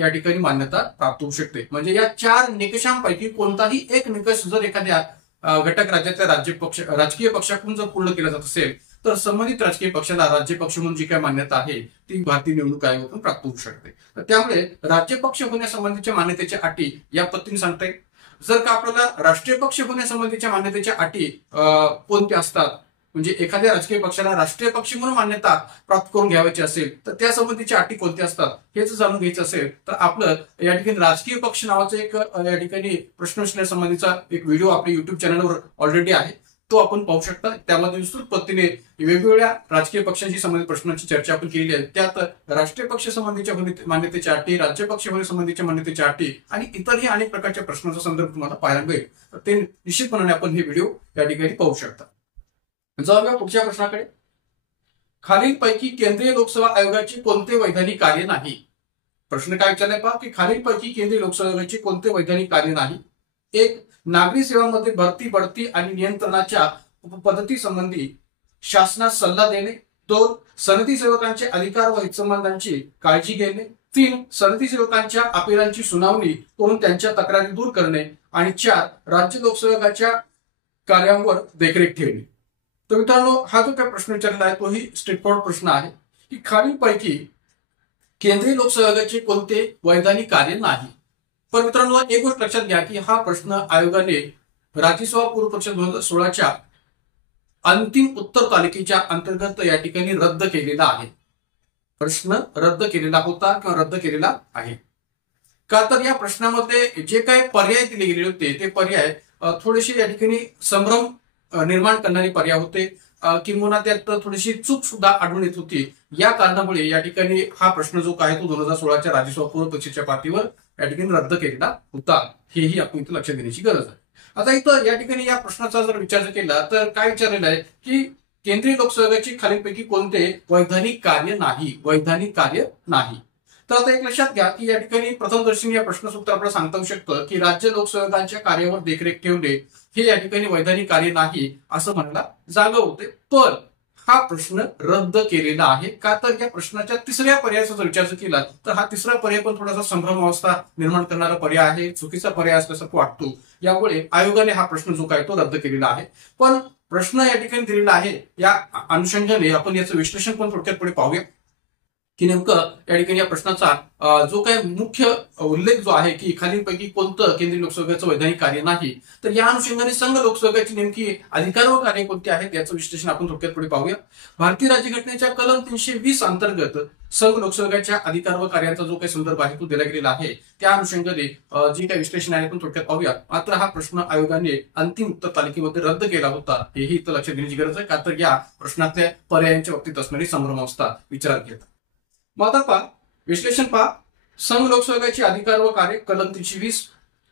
या ठिकाणी मान्यता प्राप्त होऊ शकते. म्हणजे या 4 निकषांपैकी कोणताही एक निकष जर एखाद्या घटक राज्यातल्या राजकीय पक्षाकडून जर पूर्ण केला जात असेल तर संबंधित राजकीय पक्षाला राज्य पक्ष म्हणून जी काही मान्यता आहे ती भारतीय निवडणूक आयोगाकडून प्राप्त होऊ शकते. तर त्यामुळे राज्य पक्ष होण्यासंबंधीच्या मान्यतेच्या अटी या पद्धतीने सांगता येईल. जर का आपल्याला राष्ट्रीय पक्ष होण्यासंबंधीच्या मान्यतेच्या अटी कोणत्या असतात, म्हणजे एखाद्या राजकीय पक्षाला राष्ट्रीय पक्ष म्हणून मान्यता प्राप्त करून घ्यायची असेल तर त्या संबंधीच्या अटी कोणत्या असतात हेच जाणून घ्यायचं असेल तर आपलं या ठिकाणी राजकीय पक्ष नावाचं एक या ठिकाणी प्रश्नोत्तरासंबंधीचा एक व्हिडिओ आपल्या युट्यूब चॅनलवर ऑलरेडी आहे, तो आपण पाहू शकता. त्यामध्ये विस्तृत पद्धतीने वेगवेगळ्या राजकीय पक्षांशी संबंधित प्रश्नांची चर्चा आपण केलेली आहे. त्यात राष्ट्रीय पक्ष संबंधीच्या मान्यतेच्या अटी, राज्य पक्ष संबंधीच्या मान्यतेच्या अटी आणि इतरही अनेक प्रकारच्या प्रश्नांचा संदर्भ तुम्हाला पाहायला मिळेल. तर ते निश्चितपणे आपण हे व्हिडिओ या ठिकाणी पाहू शकता. जाऊया पुढच्या प्रश्नाकडे. खालीलपैकी केंद्रीय लोकसेवा आयोगाची कोणते वैधानिक कार्य नाही? प्रश्न काय विचारलाय पहा की खालीलपैकी केंद्रीय लोकसेवा आयोगाची कोणते वैधानिक कार्य नाही? 1. नागरी सेवांमध्ये भरती, बढती आणि नियंत्रणाच्या पद्धती संबंधी शासनास सल्ला देणे. 2. सनदी सेवकांचे अधिकार व हितसंबंधांची काळजी घेणे. 3. सनदी सेवकांच्या अपिलांची सुनावणी करून त्यांच्या तक्रारी दूर करणे. आणि 4. राज्य लोकसेवकाच्या कार्यांवर देखरेख ठेवणे. तर मित्रांनो, हा जो काय प्रश्न विचारलेला आहे तोही स्ट्रेट फॉरवर्ड प्रश्न आहे की खालीलपैकी केंद्रीय लोकसेवा आयोगाचे कोणते वैधानिक कार्य नाही? पण मित्रांनो, एक गोष्ट लक्षात घ्या की हा प्रश्न आयोगाने राज्यसेवा पूर्व परीक्षा 2016च्या अंतिम उत्तर तालिकेच्या अंतर्गत या ठिकाणी रद्द केलेला आहे. प्रश्न रद्द केलेला होता किंवा रद्द केलेला आहे. का तर या प्रश्नामध्ये जे काही पर्याय दिले गेले होते ते पर्याय थोडेसे या ठिकाणी संभ्रम निर्माण करणारे पर्याय होते, किंवा त्यात थोडीशी चूक सुद्धा आढळून येत होती. या कारणामुळे या ठिकाणी हा प्रश्न जो आहे तो 2016च्या राज्यसेवा पूर्व परीक्षेच्या पातळीवर या ठिकाणी रद्द केलेला होता. हेही आपण इथं लक्षात देण्याची गरज आहे. आता इथं या ठिकाणी या प्रश्नाचा जर विचार केला तर काय विचारलेलं आहे की केंद्रीय लोकसेवा आयोगाची खालीलपैकी कोणते वैधानिक कार्य नाही? वैधानिक कार्य नाही. तर आता एक लक्षात घ्या की या ठिकाणी प्रथमदर्शनी या प्रश्नाचं उत्तर आपल्याला सांगता येऊ शकतं की राज्य लोकसेवकांच्या कार्यावर देखरेख ठेवणे हे या ठिकाणी वैधानिक कार्य नाही असं म्हणायला जागा होते. पण हा प्रश्न रद्द केलेला आहे. का तर या प्रश्नाच्या तिसऱ्या पर्यायाचा जर विचार केला तर हा तिसरा पर्याय पण थोडासा संभ्रमावस्था निर्माण करणारा पर्याय आहे, चुकीचा पर्याय असल्यासारखं वाटतो. यामुळे आयोगाने हा प्रश्न जो काय तो रद्द केलेला आहे. पण प्रश्न या ठिकाणी दिलेला आहे, या अनुषंगाने आपण याचं विश्लेषण पण थोडक्यात पुढे पाहूया की नेमकं या ठिकाणी या प्रश्नाचा जो काही मुख्य उल्लेख जो आहे की खालीलपैकी कोणतं केंद्रीय लोकसेवकाचं वैधानिक कार्य नाही, तर या अनुषंगाने संघ लोकसेवकाची नेमकी अधिकार व कार्य कोणती आहेत याचं विश्लेषण आपण थोडक्यात पुढे पाहूया. भारतीय राज्यघटनेच्या कलम 320 अंतर्गत संघ लोकसेवकाच्या अधिकार व कार्याचा जो काही संदर्भ आहे तो दिला गेलेला आहे. त्या अनुषंगाने जे काही विश्लेषण आहे आपण थोडक्यात पाहूया. मात्र हा प्रश्न आयोगाने अंतिम उत्तर तालिकेमध्ये रद्द केला होता, हेही इथं लक्षात घेण्याची गरज आहे. का तर या प्रश्नातल्या पर्यायांच्या बाबतीत असणारी संभ्रमावस्था विचारात घेतात. मग आता पहा, विश्लेषण पहा. संघ लोकसेवकाचे अधिकार व कार्य कलम 320.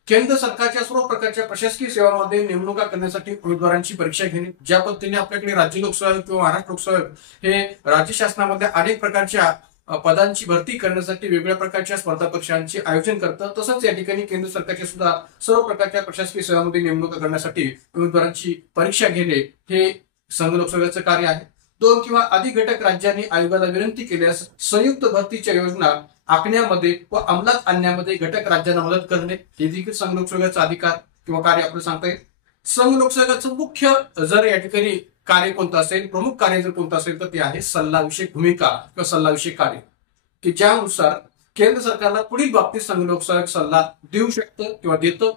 केंद्र सरकारच्या सर्व प्रकारच्या प्रशासकीय सेवांमध्ये नेमणुका करण्यासाठी उमेदवारांची परीक्षा घेणे. ज्या पद्धतीने आपल्याकडे राज्य लोकसेवक किंवा महाराष्ट्र लोकसेवक हे राज्य शासनामध्ये अनेक प्रकारच्या पदांची भरती करण्यासाठी वेगवेगळ्या प्रकारच्या स्पर्धा परीक्षांचे आयोजन करतं, तसंच या ठिकाणी केंद्र सरकारचे सुद्धा सर्व प्रकारच्या प्रशासकीय सेवांमध्ये नेमणुका करण्यासाठी उमेदवारांची परीक्षा घेणे हे संघ लोकसेवकाचं कार्य आहे. 2 किंवा अधिक घटक राज्यांनी आयोगाला विनंती केल्यास संयुक्त भरतीच्या योजना आखण्यामध्ये व अंमलात आणण्यामध्ये घटक राज्यांना मदत करणे हे देखील संघ लोकसेवकाचा अधिकार किंवा कार्य आपल्याला सांगता येईल. संघ लोकसेवकाचं मुख्य जर या ठिकाणी कार्य कोणतं असेल, प्रमुख कार्य जर कोणतं असेल तर ते आहे सल्लाविषयक भूमिका किंवा सल्लाविषयक कार्य, की ज्यानुसार केंद्र सरकारला पुढील बाबतीत संघ लोकसेवक सल्ला देऊ शकतं किंवा देतं.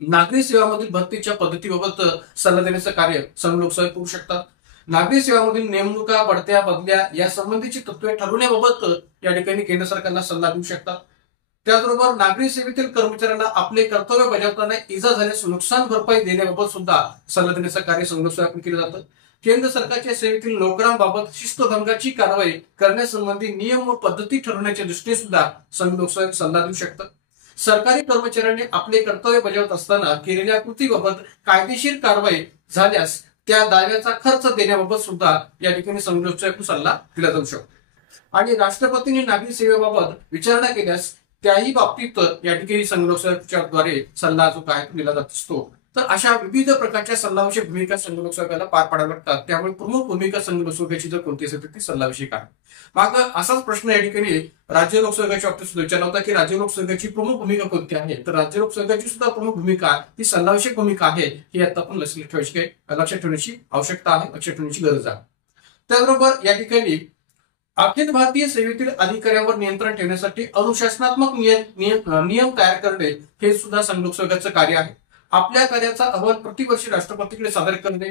नागरी सेवामधील भरतीच्या पद्धतीबाबत सल्ला देण्याचं कार्य संघ लोकसेवक करू शकतात. नागरी सेवांमधील नेमणुका, बढत्या, बदल्या या संबंधीची तत्त्वे ठरवण्याबाबत या ठिकाणी केंद्र सरकारला सल्ला देऊ शकतात. त्याचबरोबर नागरी सेवेतील कर्मचाऱ्यांना आपले कर्तव्य बजावताना इजा झाल्यास नुकसान भरपाई देण्याबाबत सुद्धा सल्ला देण्याचं कार्य संघ लोकसेवकाकडून केलं जातं. केंद्र सरकारच्या सेवेतील नोकरांबाबत शिस्तभंगाची कारवाई करण्यासंबंधी नियम व पद्धती ठरवण्याच्या दृष्टीने सुद्धा संघ लोकसेवक सल्ला देऊ शकतात. सरकारी कर्मचाऱ्यांनी आपले कर्तव्य बजावत असताना केलेल्या कृतीबाबत कायदेशीर कारवाई झाल्यास त्या दाव्याचा खर्च देण्याबाबत सुद्धा या ठिकाणी संघ लोकसेवकाकडून सल्ला दिला जाऊ शकतो. आणि राष्ट्रपतींनी नागरी सेवेबाबत विचारणा केल्यास त्याही बाबतीत या ठिकाणी संघ लोकसेवकाच्या द्वारे सल्ला जो काय दिला जात असतो. तर अशा विविध प्रकारच्या सल्लाविषयक भूमिका संघ लोकसेवकाला पार पाडाव्या लागतात. त्यामुळे प्रमुख भूमिका संघ लोकसेवकाची जर कोणती असेल तर ती सल्लाविषयक आहे. मग असाच प्रश्न या ठिकाणी राज्य लोकसेवकाच्या बाबतीत सुद्धा विचारला होता की राज्य लोकसेवकाची प्रमुख भूमिका कोणती आहे, तर राज्य लोकसेवकाची सुद्धा प्रमुख भूमिका ही सल्लाविषयक भूमिका आहे. ही आता आपण लक्षात ठेवण्याची आवश्यकता आहे, लक्षात ठेवण्याची गरज आहे. त्याचबरोबर या ठिकाणी अखिल भारतीय सेवेतील अधिकाऱ्यांवर नियंत्रण ठेवण्यासाठी अनुशासनात्मक नियम तयार करणे हे सुद्धा संघ लोकसेवकाचं कार्य आहे. आपल्या कार्याचा अहवाल प्रतिवर्षी राष्ट्रपतीकडे सादर करणे.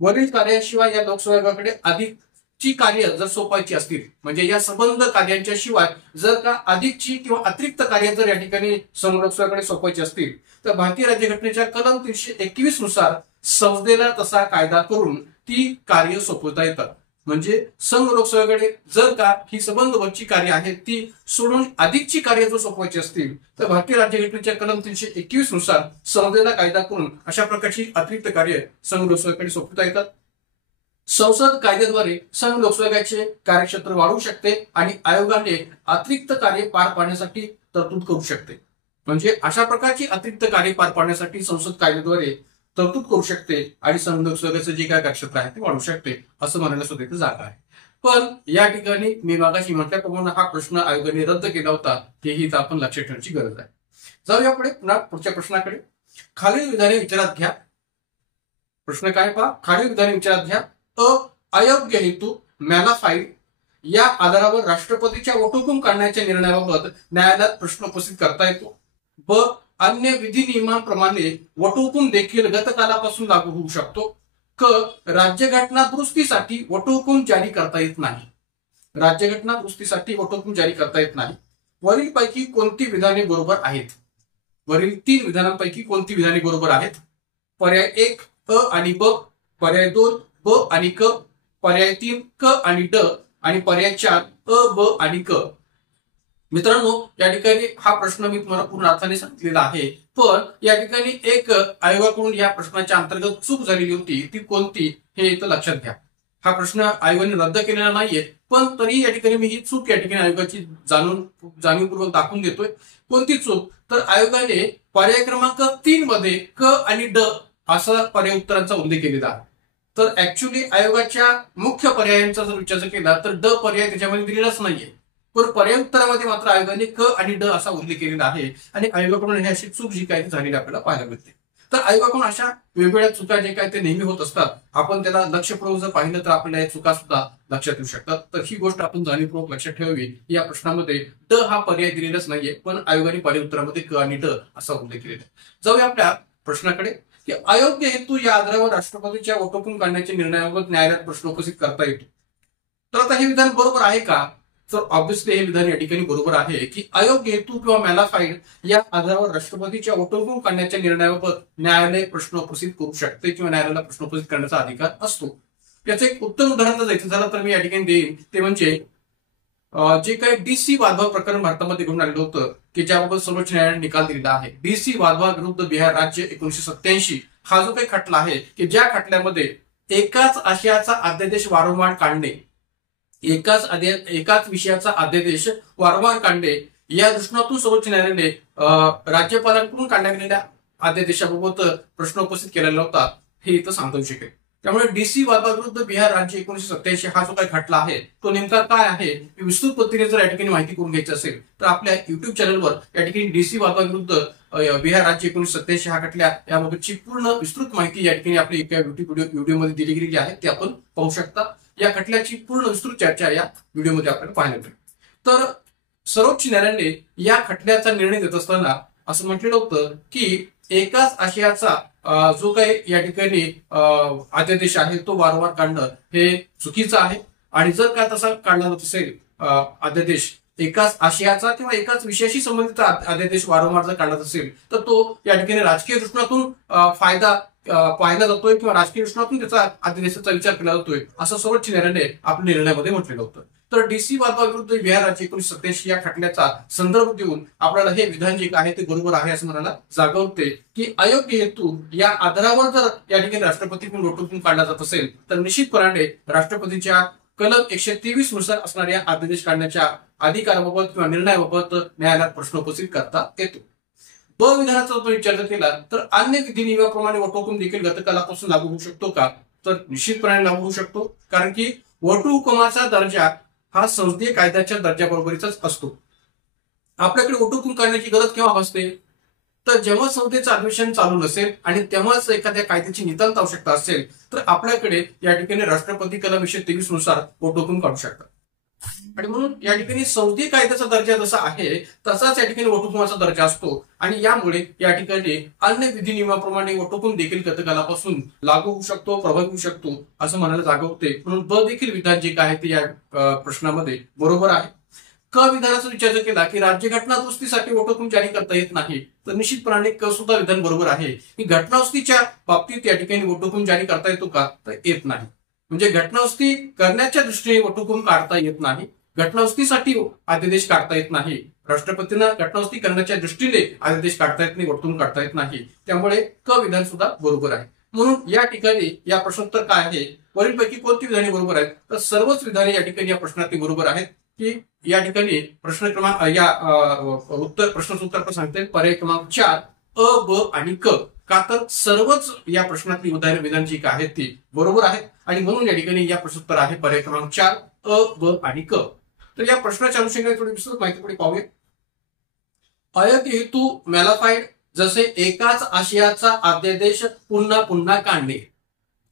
वरील कार्याशिवाय या लोकसेवकाकडे अधिकची कार्य जर सोपायची असतील, म्हणजे या संबंध कार्यांच्या शिवाय जर का अधिकची किंवा अतिरिक्त कार्य जर या ठिकाणी संघ लोकसेवकाकडे सोपायची असतील तर भारतीय राज्यघटनेच्या कलम 321 नुसार संसदेला तसा कायदा करून ती कार्य सोपवता येतात. म्हणजे संघ लोकसेवेकडे जर का ही संबंधवरची कार्य आहेत ती सोडून अधिकची कार्य जर सोपवायची असतील तर भारतीय राज्यघटनेच्या कलम 321 नुसार संसदेला कायदा करून अशा प्रकारची अतिरिक्त कार्य संघ लोकसेवेकडे सोपवता येतात. संसद कायद्याद्वारे संघ लोकसेवकाचे कार्यक्षेत्र वाढवू शकते आणि आयोगाने अतिरिक्त कार्य पार पाडण्यासाठी तरतूद करू शकते. म्हणजे अशा प्रकारची अतिरिक्त कार्य पार पाडण्यासाठी संसद कायद्याद्वारे तरतूद करू शकते आणि संघ लोकसेवकाचं जे काय कार्यक्षेत्र आहे ते वाढवू शकते असं म्हणायला सुद्धा इथे जागा आहे. पण या ठिकाणी मी मागाशी म्हटल्याप्रमाणे हा प्रश्न आयोगाने रद्द केला होता, हेही इथं आपण लक्षात ठेवण्याची गरज आहे. जाऊया पुढे पुन्हा पुढच्या प्रश्नाकडे. खालील विधाने विचारात घ्या. प्रश्न काय पहा, खालील विधाने विचारात घ्या. अयोग्य हेतू मॅलाफाईड या आधारावर राष्ट्रपतीच्या वटहुकूम काढण्याच्या निर्णयाबाबत न्यायालयात प्रश्न उपस्थित करता येतो. ब अन्य विधी नियमांप्रमाणे वटहुकूम देखील गतकालापासून लागू होऊ शकतो. क राज्यघटना दुरुस्तीसाठी वटहुकूम जारी करता येत नाही. राज्यघटना दुरुस्तीसाठी वटहुकूम जारी करता येत नाही. वरील पैकी कोणती विधाने बरोबर आहेत? वरील 3 विधानांपैकी कोणती विधाने बरोबर आहेत? पर्याय 1 अ आणि ब, पर्याय 2 ब आणि क, पर्याय 3 क आणि ड आणि पर्याय 4 अ ब आणि क. मित्रांनो, या ठिकाणी हा प्रश्न मी तुम्हाला पूर्ण अर्थाने सांगितलेला आहे, पण या ठिकाणी एक आयोगाकडून या प्रश्नाच्या अंतर्गत चूक झालेली होती. ती कोणती हे इथं लक्षात घ्या. हा प्रश्न आयोगाने रद्द केलेला नाहीये, पण तरी या ठिकाणी मी ही चूक या ठिकाणी आयोगाची जाणीवपूर्वक दाखवून देतोय. कोणती चूक? तर आयोगाने पर्याय क्रमांक 3 मध्ये क आणि ड असा पर्याय उत्तरांचा उल्लेख केलेला आहे. तर ऍक्च्युली आयोगाच्या मुख्य पर्यायांचा जर विचार केला तर ड पर्याय त्याच्यामध्ये दिलेलाच नाहीये, पण पर्याय उत्तरामध्ये मात्र आयोगाने क आणि ड असा उल्लेख केलेला आहे आणि आयोगाकडून ही अशी चूक जी काही झालेली आपल्याला पाहायला मिळते. तर आयोगाकडून अशा वेगवेगळ्या चुका जे काय ते नेहमी होत असतात. आपण त्याला लक्षपूर्वक जर पाहिलं तर आपल्याला या चुका सुद्धा लक्षात येऊ शकतात. तर ही गोष्ट आपण जाणीवपूर्वक लक्षात ठेवावी. या प्रश्नामध्ये ड हा पर्याय दिलेलाच नाहीये, पण आयोगाने पर्याय उत्तरामध्ये क आणि ड असा उल्लेख केलेला आहे. जाऊया आपल्या प्रश्नाकडे की अयोग्य हेतू या आधारावर राष्ट्रपतीच्या वटहुकूम काढण्याच्या निर्णयाबाबत न्यायालयात प्रश्न उपस्थित करता येतो. तर आता हे विधान बरोबर आहे का? तर ऑब्व्हियसली हे विधान या ठिकाणी बरोबर आहे की अयोग्य हेतू किंवा मॅलाफाईड या आधारावर राष्ट्रपतीच्या वटहुकूम काढण्याच्या निर्णयाबाबत न्यायालय प्रश्न उपस्थित करू शकते किंवा न्यायालयाला प्रश्न उपस्थित करण्याचा अधिकार असतो. याचं एक उत्तम उदाहरण जर द्यायचं झालं तर मी या ठिकाणी देईन ते म्हणजे जे काही डीसी वादभाव प्रकरण भारतामध्ये घेऊन आलेलं होतं की ज्याबाबत सर्वोच्च न्यायालयाने निकाल दिलेला आहे. डीसी वादभाव विरुद्ध बिहार राज्य 1987 हा जो काही खटला आहे की ज्या खटल्यामध्ये एकाच आशयाचा अध्यादेश वारंवार काढणे, एकाच विषयाचा अध्यादेश वारंवार काढणे या दृष्टिकोनातून सर्वोच्च न्यायालयाने राज्यपालांकडून काढण्यात आलेल्या अध्यादेशाबाबत प्रश्न उपस्थित केलेला होता, हे इथं सांगता येऊ शकेल. त्यामुळे डीसी वादभावाविरुद्ध बिहार राज्य 1987 हा जो काही खटला आहे तो नेमका काय आहे विस्तृत पद्धतीने जर या ठिकाणी माहिती करून घ्यायची असेल तर आपल्या युट्यूब चॅनलवर या ठिकाणी डीसी वादभावाविरुद्ध बिहार राज्य 1987 हा खटला याबाबतची पूर्ण विस्तृत माहिती या ठिकाणी आपल्या एका युट्यूब व्हिडिओमध्ये दिली गेलेली आहे, ते आपण पाहू शकता. या खटल्याची पूर्ण विस्तृत चर्चा या व्हिडिओमध्ये आपल्याला पाहायला मिळेल. तर सर्वोच्च न्यायालयाने या खटल्याचा निर्णय देत असताना असं म्हटलेलं होतं की एकाच आशयाचा जो काही या ठिकाणी अध्यादेश आहे तो वारंवार काढणं हे चुकीचं आहे आणि जर का तसा काढला जात असेल अध्यादेश एकाच आशयाचा किंवा एकाच विषयाशी संबंधित अध्यादेश वारंवार जर काढला असेल तर तो या ठिकाणी राजकीय दृष्टिकोनातून फायदा पाहिला जातोय किंवा राजकीय दृष्टिकोनातून त्याचा अध्यादेशाचा विचार केला जातोय असं सर्वोच्च न्यायालयाने आपल्या निर्णयामध्ये म्हटलेलं होतं. तर डीसी वादभावाविरुद्ध बिहार राज्य 1987 या खटल्याचा संदर्भ देऊन आपल्याला हे विधान जे आहे ते बरोबर आहे असं म्हणायला जागा होते की अयोग्य हेतू या आधारावर जर या ठिकाणी राष्ट्रपतीकडून वटहुकूम काढला जात असेल तर निश्चितपणे राष्ट्रपतीच्या कलम 123 नुसार असणाऱ्या अध्यादेश काढण्याच्या अधिकाराबाबत किंवा निर्णयाबाबत न्यायालयात प्रश्न उपस्थित करता येतो. ब विधानाचा जर विचार केला तर अन्य विधी नियमाप्रमाणे वटहुकूम देखील गतकालापासून लागू होऊ शकतो का? तर निश्चितपणे लागू होऊ शकतो, कारण की वटहुकुमाचा दर्जा हा संसदीय कायद्याच्या दर्जाबरोबरीचाच असतो. आपल्याकडे वटहुकूम करण्याची गरज केव्हा भासते? तर जेव्हा संसदेचं अधिवेशन चालू नसेल आणि तेव्हाच एखाद्या कायद्याची नितांत आवश्यकता असेल तर आपल्याकडे या ठिकाणी राष्ट्रपती कलम 123 नुसार वटहुकूम काढू शकतात. आणि म्हणून या ठिकाणी संसदीय कायद्याचा दर्जा जसा आहे तसाच या ठिकाणी वटहुकुमाचा दर्जा असतो आणि यामुळे या ठिकाणी अन्य विधी नियमाप्रमाणे वटहुकूम देखील गतकालापासून लागू होऊ शकतो, प्रभावी होऊ शकतो असं म्हणायला जागा होते. म्हणून ब देखील विधान जे काय ते या प्रश्नामध्ये बरोबर आहे. क विधानाचा विचार जर केला की राज्यघटना दुरुस्तीसाठी वटहुकूम जारी करता येत नाही तर निश्चितपणे क सुद्धा विधान बरोबर आहे की घटनादुरुस्तीच्या बाबतीत या ठिकाणी वटहुकूम जारी करता येतो का? तर येत नाही. म्हणजे घटनादुरुस्ती करण्याच्या दृष्टीने वटहुकूम काढता येत नाही, घटनादुरुस्तीसाठी अध्यादेश काढता येत नाही, राष्ट्रपतींना घटनादुरुस्ती करण्याच्या दृष्टीने अध्यादेश काढता येत नाही, वटहुकूम काढता येत नाही. त्यामुळे क विधान सुद्धा बरोबर आहे. म्हणून या ठिकाणी या प्रश्नोत्तर काय आहे, वरीलपैकी कोणती विधाने बरोबर आहेत? तर सर्वच विधाने या ठिकाणी या प्रश्नात बरोबर आहेत की या ठिकाणी प्रश्न क्रमांक या प्रश्नाचं उत्तर सांगते पर्याय क्रमांक 4 अ, ब आणि क. का तर सर्वच या प्रश्नातली विधान जी काय आहेत ती बरोबर आहेत आणि म्हणून या ठिकाणी या प्रश्नोत्तर आहे पर्याय क्रमांक 4 अ, ब आणि क. तर या प्रश्नाच्या अनुषंगाने थोडी विस्तृत माहिती पुढे पाहूया. अयोग्य हेतू मॅलाफाईड जसे एकाच आशयाचा अध्यादेश पुन्हा पुन्हा काढणे,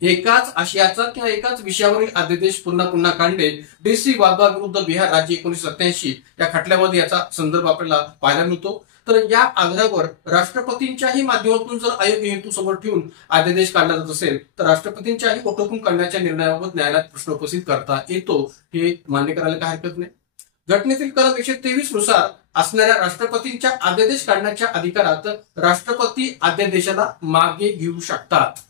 एकाच आशयाचा किंवा एकाच विषयावरील अध्यादेश पुन्हा पुन्हा काढणे. डीसी वादभावाविरुद्ध बिहार राज्य 1987 या खटल्यामध्ये याचा संदर्भ आपल्याला पाहायला मिळतो. तर या आधारावर राष्ट्रपतींच्याही माध्यमातून जर अयोग्य हेतू समोर ठेवून अध्यादेश काढला जात असेल तर राष्ट्रपतींच्याही वटहुकूम करण्याच्या निर्णयाबाबत न्यायालयात प्रश्न उपस्थित करता येतो, हे मान्य करायला काय हरकत नाही. घटनेतील कलम 123 नुसार असणाऱ्या राष्ट्रपतींच्या अध्यादेश काढण्याच्या अधिकारात राष्ट्रपती अध्यादेशाला मागे घेऊ शकतात.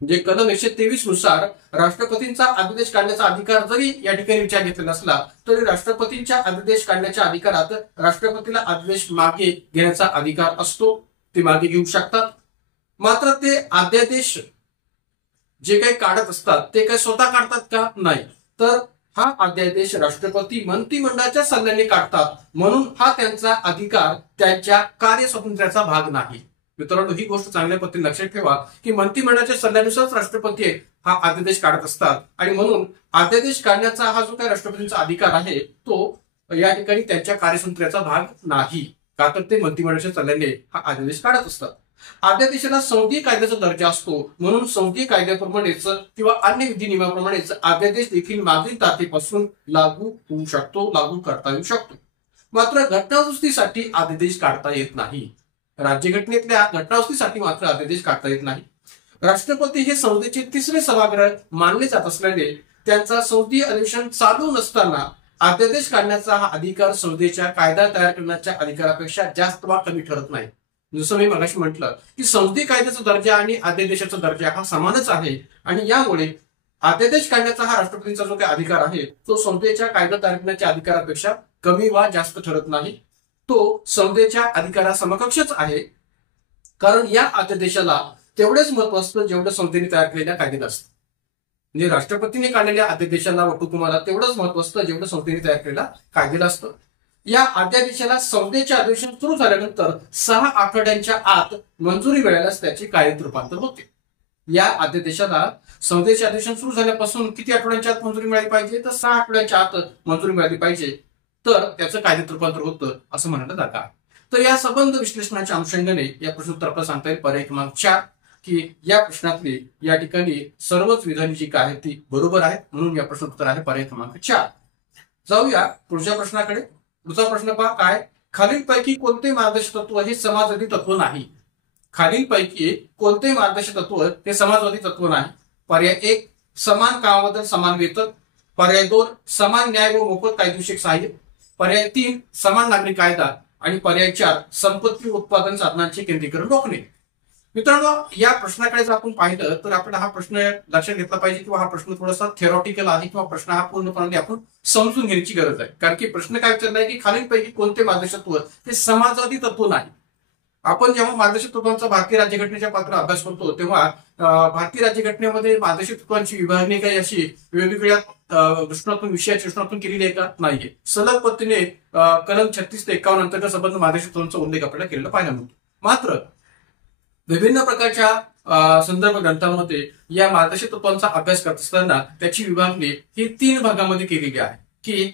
म्हणजे कलम 123 नुसार राष्ट्रपतींचा अध्यादेश काढण्याचा अधिकार जरी या ठिकाणी विचार घेतलेला असला तरी राष्ट्रपतींच्या अध्यादेश काढण्याच्या अधिकारात राष्ट्रपतीला अध्यादेश मागे घेण्याचा अधिकार असतो, ते मागे घेऊ शकतात. मात्र ते अध्यादेश जे काही काढत असतात ते काही स्वतः काढतात का? नाही. तर हा अध्यादेश राष्ट्रपती मंत्रिमंडळाच्या सल्ल्याने काढतात, म्हणून हा त्यांचा अधिकार त्यांच्या कार्यस्वातंत्र्याचा भाग नाही. मित्रांनो, ही गोष्ट चांगल्या पद्धतीने लक्षात ठेवा की मंत्रिमंडळाच्या सल्ल्यानुसारच राष्ट्रपती हा अध्यादेश काढत असतात आणि म्हणून अध्यादेश काढण्याचा हा जो काही राष्ट्रपतींचा अधिकार आहे तो या ठिकाणी त्यांच्या कार्यक्षेत्राचा भाग नाही, का तर ते मंत्रिमंडळाच्या सल्ल्याने हा अध्यादेश काढत असतात. अध्यादेशाला संसदीय कायद्याचा दर्जा असतो, म्हणून संसदीय कायद्याप्रमाणेच किंवा अन्य विधी नियमाप्रमाणेच अध्यादेश देखील मागील तारखेपासून लागू होऊ शकतो, लागू करता येऊ शकतो. मात्र घटनादुरुस्तीसाठी अध्यादेश काढता येत नाही. राज्यघटनेतल्या घटनादुरुस्तीसाठी मात्र अध्यादेश काढता येत नाही. राष्ट्रपती हे संसदेचे तिसरे सभागृह मानले जात असल्याने त्यांचा संसदीय अधिवेशन चालू नसताना अध्यादेश काढण्याचा हा अधिकार संसदेच्या कायदा तयार करण्याच्या अधिकारापेक्षा जास्त वा कमी ठरत नाही. जसं मी मगाशी म्हटलं की संसदीय कायद्याचा दर्जा आणि अध्यादेशाचा दर्जा हा समानच आहे आणि यामुळे अध्यादेश काढण्याचा हा राष्ट्रपतींचा जो काही अधिकार आहे तो संसदेच्या कायदा तयार करण्याच्या अधिकारापेक्षा कमी वा जास्त ठरत नाही. तो संसदेच्या अधिकारासमकक्षच आहे, कारण या अध्यादेशाला तेवढेच महत्व असतं जेवढं संसदेने तयार केलेल्या कायद्याला असतं. म्हणजे राष्ट्रपतीने काढलेल्या अध्यादेशाला वटहुकुमाला तेवढंच महत्व असतं जेवढं संसदेने तयार केलेल्या कायद्याला असतं. या अध्यादेशाला संसदेचे अधिवेशन सुरू झाल्यानंतर 6 आठवड्यांच्या आत मंजुरी मिळाल्यास त्याचे कायद्यात रूपांतर होते. या अध्यादेशाला संसदेचे अधिवेशन सुरू झाल्यापासून किती आठवड्यांच्या आत मंजुरी मिळाली पाहिजे, तर 6 आठवड्यांच्या आत मंजुरी मिळाली पाहिजे, तर त्याचं कायद्यात रूपांतर होतं असं म्हणायला जागा आहे. तर या संबंध विश्लेषणाच्या अनुषंगाने या प्रश्नोत्तर आपल्याला सांगता येईल पर्याय क्रमांक 4 की या प्रश्नातली या ठिकाणी सर्वच विधाने जी काय आहेत ती बरोबर आहेत, म्हणून या प्रश्नोत्तर आहे पर्याय क्रमांक 4. जाऊया पुढच्या प्रश्नाकडे. पुढचा प्रश्न पहा काय, खालीलपैकी कोणते मार्गदर्शक तत्व हे समाजवादी तत्व नाही? खालीलपैकी कोणते मार्गदर्शक तत्व हे समाजवादी तत्व नाही? पर्याय 1 समान कामाबद्दल समान वेतन, पर्याय 2 समान न्याय व मोफत कायदेशीर सहाय्य, पर्याय 3 समान नागरी कायदा आणि पर्याय 4 संपत्ती उत्पादन साधनांचे केंद्रीकरण रोखणे. मित्रांनो, या प्रश्नाकडे जर आपण पाहिलं तर आपण हा प्रश्न लक्षात घेतला पाहिजे किंवा हा प्रश्न थोडासा थेरॉटिकल आहे किंवा प्रश्न हा पूर्णपणे आपण समजून घेण्याची गरज आहे. कारण की प्रश्न काय विचारलाय की खालीलपैकी कोणते मार्गदर्शक तत्व हे समाजवादी तत्व नाही? आपण जेव्हा मार्गदर्शक तत्वांचा भारतीय राज्यघटनेच्या पात्र अभ्यास करतो तेव्हा भारतीय राज्यघटनेमध्ये मार्गदर्शक तत्वांची विभागणी काही अशी वेगवेगळ्या दृष्टिकोनातून विषयाच्या दृष्टिकोनातून केलेली आहे का? नाहीये. सलग पद्धतीने कलम 36 ते 51 अंतर्गत संबंध मार्गदर्शक तत्वांचा उल्लेख आपल्याला केलेला पाहायला मिळतो. मात्र विभिन्न प्रकारच्या संदर्भ ग्रंथांमध्ये या मार्गदर्शक तत्वांचा अभ्यास करत असताना त्याची विभागणी ही 3 भागामध्ये केलेली आहे की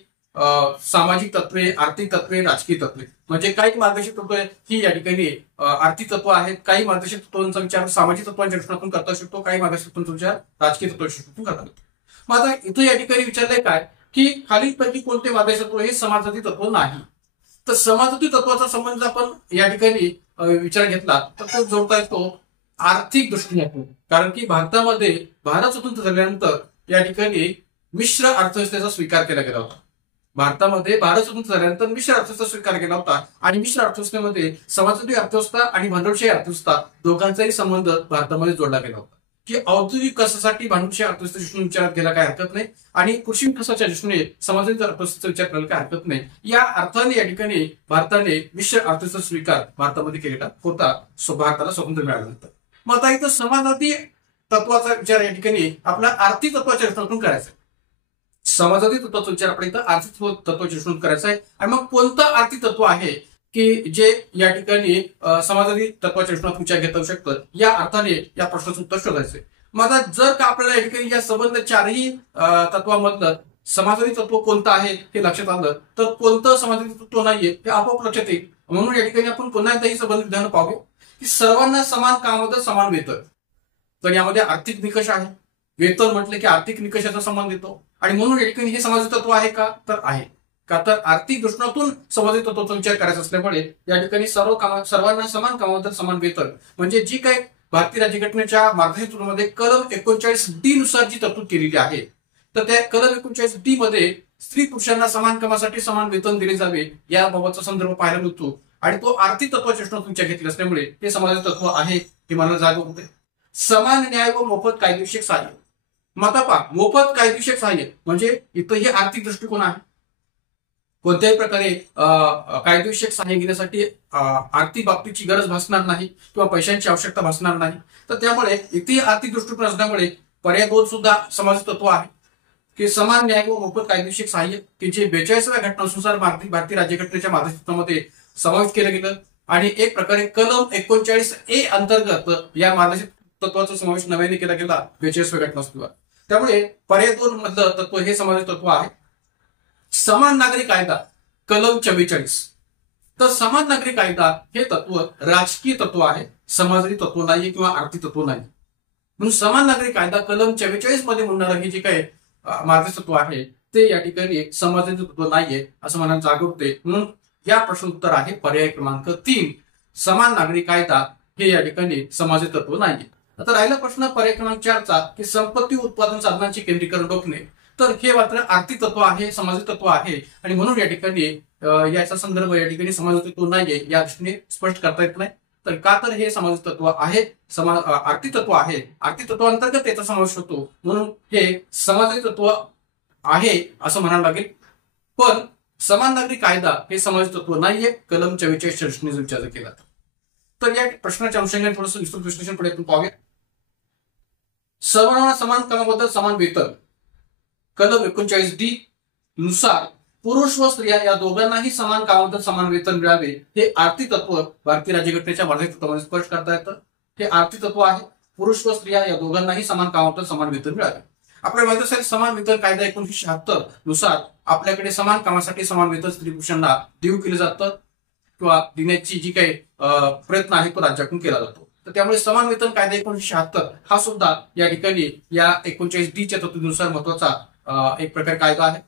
सामाजिक तत्वे, आर्थिक तत्वे, राजकीय तत्वे. म्हणजे काही मार्गदर्शक तत्व ही या ठिकाणी आर्थिक तत्व आहेत, काही मार्गदर्शक तत्वांचा विचार सामाजिक तत्वांच्या दृष्टीतून करता शकतो, काही मार्गदर्शक तत्वांचा विचार राजकीय तत्वांच्या दृष्टीतून करता येतो. मग आता इथं या ठिकाणी विचारलंय काय की खालीलपैकी कोणते मार्गदर्शक तत्व हे समाजवादी तत्व नाही? तर समाजवादी तत्वाचा संबंध आपण या ठिकाणी विचार घेतला तर तो जोडता येतो आर्थिक दृष्टीने. कारण की भारत स्वतंत्र झाल्यानंतर या ठिकाणी मिश्र अर्थव्यवस्थेचा स्वीकार केला गेला होता. भारत स्वतंत्र झाल्यानंतर मिश्र अर्थव्यवस्था स्वीकार केला होता आणि मिश्र अर्थव्यवस्थेमध्ये समाजवादी अर्थव्यवस्था आणि भांडवलशाही अर्थव्यवस्था दोघांचाही संबंध भारतामध्ये जोडला गेला होता की औद्योगिक विकासासाठी भांडवलशाही अर्थव्यवस्थेच्या दृष्टीने विचारात घ्यायला काही हरकत नाही आणि कृषी विकासाच्या दृष्टीने समाजवादी अर्थव्यवस्थेचा विचार करायला काही हरकत नाही. या अर्थाने या ठिकाणी भारताने मिश्र अर्थव्यवस्था स्वीकार भारतामध्ये केलेला होता भारताला स्वातंत्र्य मिळाल्यानंतर. मग आता इथं समाजवादी तत्वाचा विचार या ठिकाणी आपला आर्थिक तत्वाच्या दृष्टीतून करायचा आहे. समाजवादी तत्वाचा विचार आपण इथं आर्थिक तत्वाच्या दृष्टीतून करायचा आहे. आणि मग कोणतं आर्थिक तत्व आहे की जे या ठिकाणी समाजवादी तत्वाच्या दृष्टीने विचार घेता येऊ शकतं, या अर्थाने या प्रश्नाचं उत्तर शोधायचंय. मग आता जर का आपल्याला या ठिकाणी या संबंध 4ही तत्वामधलं समाजवादी तत्व कोणतं आहे हे लक्षात आलं तर कोणतं समाजवादी तत्व नाहीये हे आपोआप लक्षात येईल. म्हणून या ठिकाणी आपण पुन्हा एकदा ही संबंध विधान पाहू की सर्वांना समान कामाबद्दल समान वेतन. तर यामध्ये आर्थिक निकष आहे. वेतन म्हटलं की आर्थिक निकषाचा संबंध येतो आणि म्हणून या ठिकाणी हे समाजवादी तत्व आहे का? तर आहे. का तर आर्थिक दृष्टीकोनातून समाजवादी तत्वाचा विचार करायचा असल्यामुळे या ठिकाणी सर्वांना समान कामाबद्दल समान वेतन म्हणजे जी काही भारतीय राज्यघटनेच्या मार्गदर्शक तत्वामध्ये कलम 39D नुसार जी तरतूद केलेली आहे तर त्या कलम 39D मध्ये स्त्री पुरुषांना समान कामासाठी समान वेतन दिले जावे याबाबतचा संदर्भ पाहायला मिळतो आणि तो आर्थिक तत्वाच्या दृष्टीने विचार घेतला असल्यामुळे हे समाजवादी तत्व आहे हे मला जाग होते. समान न्याय व मोफत कायदेशीर सहाय्य. मग मोफत कायदेशीर सहाय्य म्हणजे इथं हे आर्थिक दृष्टिकोन आहे. कोणत्याही प्रकारे कायदेशीर सहाय्य घेण्यासाठी आर्थिक बाबतीची गरज भासणार नाही किंवा पैशांची आवश्यकता भासणार नाही. तर त्यामुळे इथे आर्थिक दृष्टिकोन असल्यामुळे पर्याय 2 सुद्धा समाज तत्व आहे की समान न्याय व मोफत कायदेशीर सहाय्य की जे 42व्या घटनानुसार भारतीय राज्यघटनेच्या मार्गदर्शक तत्वामध्ये समाविष्ट केलं गेलं आणि एक प्रकारे कलम 39A अंतर्गत या मार्गदर्शक तत्वाचा समावेश नव्याने केला गेला 42व्या घटनासंदर्भात. त्यामुळे पर्याय 2 मधलं तत्व हे समाजाचे तत्व आहे. समान नागरी कायदा कलम 44. तर समान नागरी कायदा हे तत्व राजकीय तत्व आहे, समाजाची तत्व नाही किंवा आर्थिक तत्व नाही. म्हणून समान नागरी कायदा कलम 44 मध्ये म्हणणारं हे जे काही मार्गदर्शक तत्व आहे ते या ठिकाणी समाजाचे तत्व नाहीये असं म्हणायला जागा होते. म्हणून या प्रश्न उत्तर आहे पर्याय क्रमांक 3, समान नागरी कायदा हे या ठिकाणी समाजाचे तत्व नाहीये. आता राहिला प्रश्न पर्याय क्रमांक 4चा की संपत्ती उत्पादन साधनांचे केंद्रीकरण रोखणे. तर हे मात्र आर्थिक तत्व आहे, समाजाचे तत्व आहे आणि म्हणून या ठिकाणी याचा संदर्भ या ठिकाणी समाजाचे तत्व नाहीये या दृष्टीने स्पष्ट करता येत नाही. तर का तर हे समाजाचे तत्व आहे, आर्थिक तत्व आहे, आर्थिक तत्वांतर्गत त्याचा समावेश होतो म्हणून हे समाजाचे तत्व आहे असं म्हणावं लागेल. पण समान नागरी कायदा हे समाजाचे तत्व नाहीये कलम 44 दृष्टीने विचार केला. तर या प्रश्नाच्या अनुषंगाने थोडंसं विस्तृत विश्लेषण पुढे आपण पाहूया. सर्वांना समान कामाबद्दल समान वेतन कलम 39D नुसार पुरुष व स्त्रिया या दोघांनाही समान कामाबद्दल समान वेतन मिळावे हे आर्थिक तत्व भारतीय राज्यघटनेच्या मार्गदर्शक तत्वामध्ये स्पष्ट करता येतं. हे आर्थिक तत्व आहे. पुरुष व स्त्रिया या दोघांनाही समान कामाबद्दल समान वेतन मिळावे. आपल्या माहिती असेल समान वेतन कायदा 1976 नुसार आपल्याकडे समान कामासाठी समान वेतन स्त्री पुरुषांना देऊ केलं जातं किंवा देण्याची जी काही प्रयत्न आहे तो राज्याकडून केला जातो. तर त्यामुळे समान वेतन कायदा 1976 हा सुद्धा या ठिकाणी या 39D तत्वानुसार महत्वाचा एक प्रकार कायदा आहे.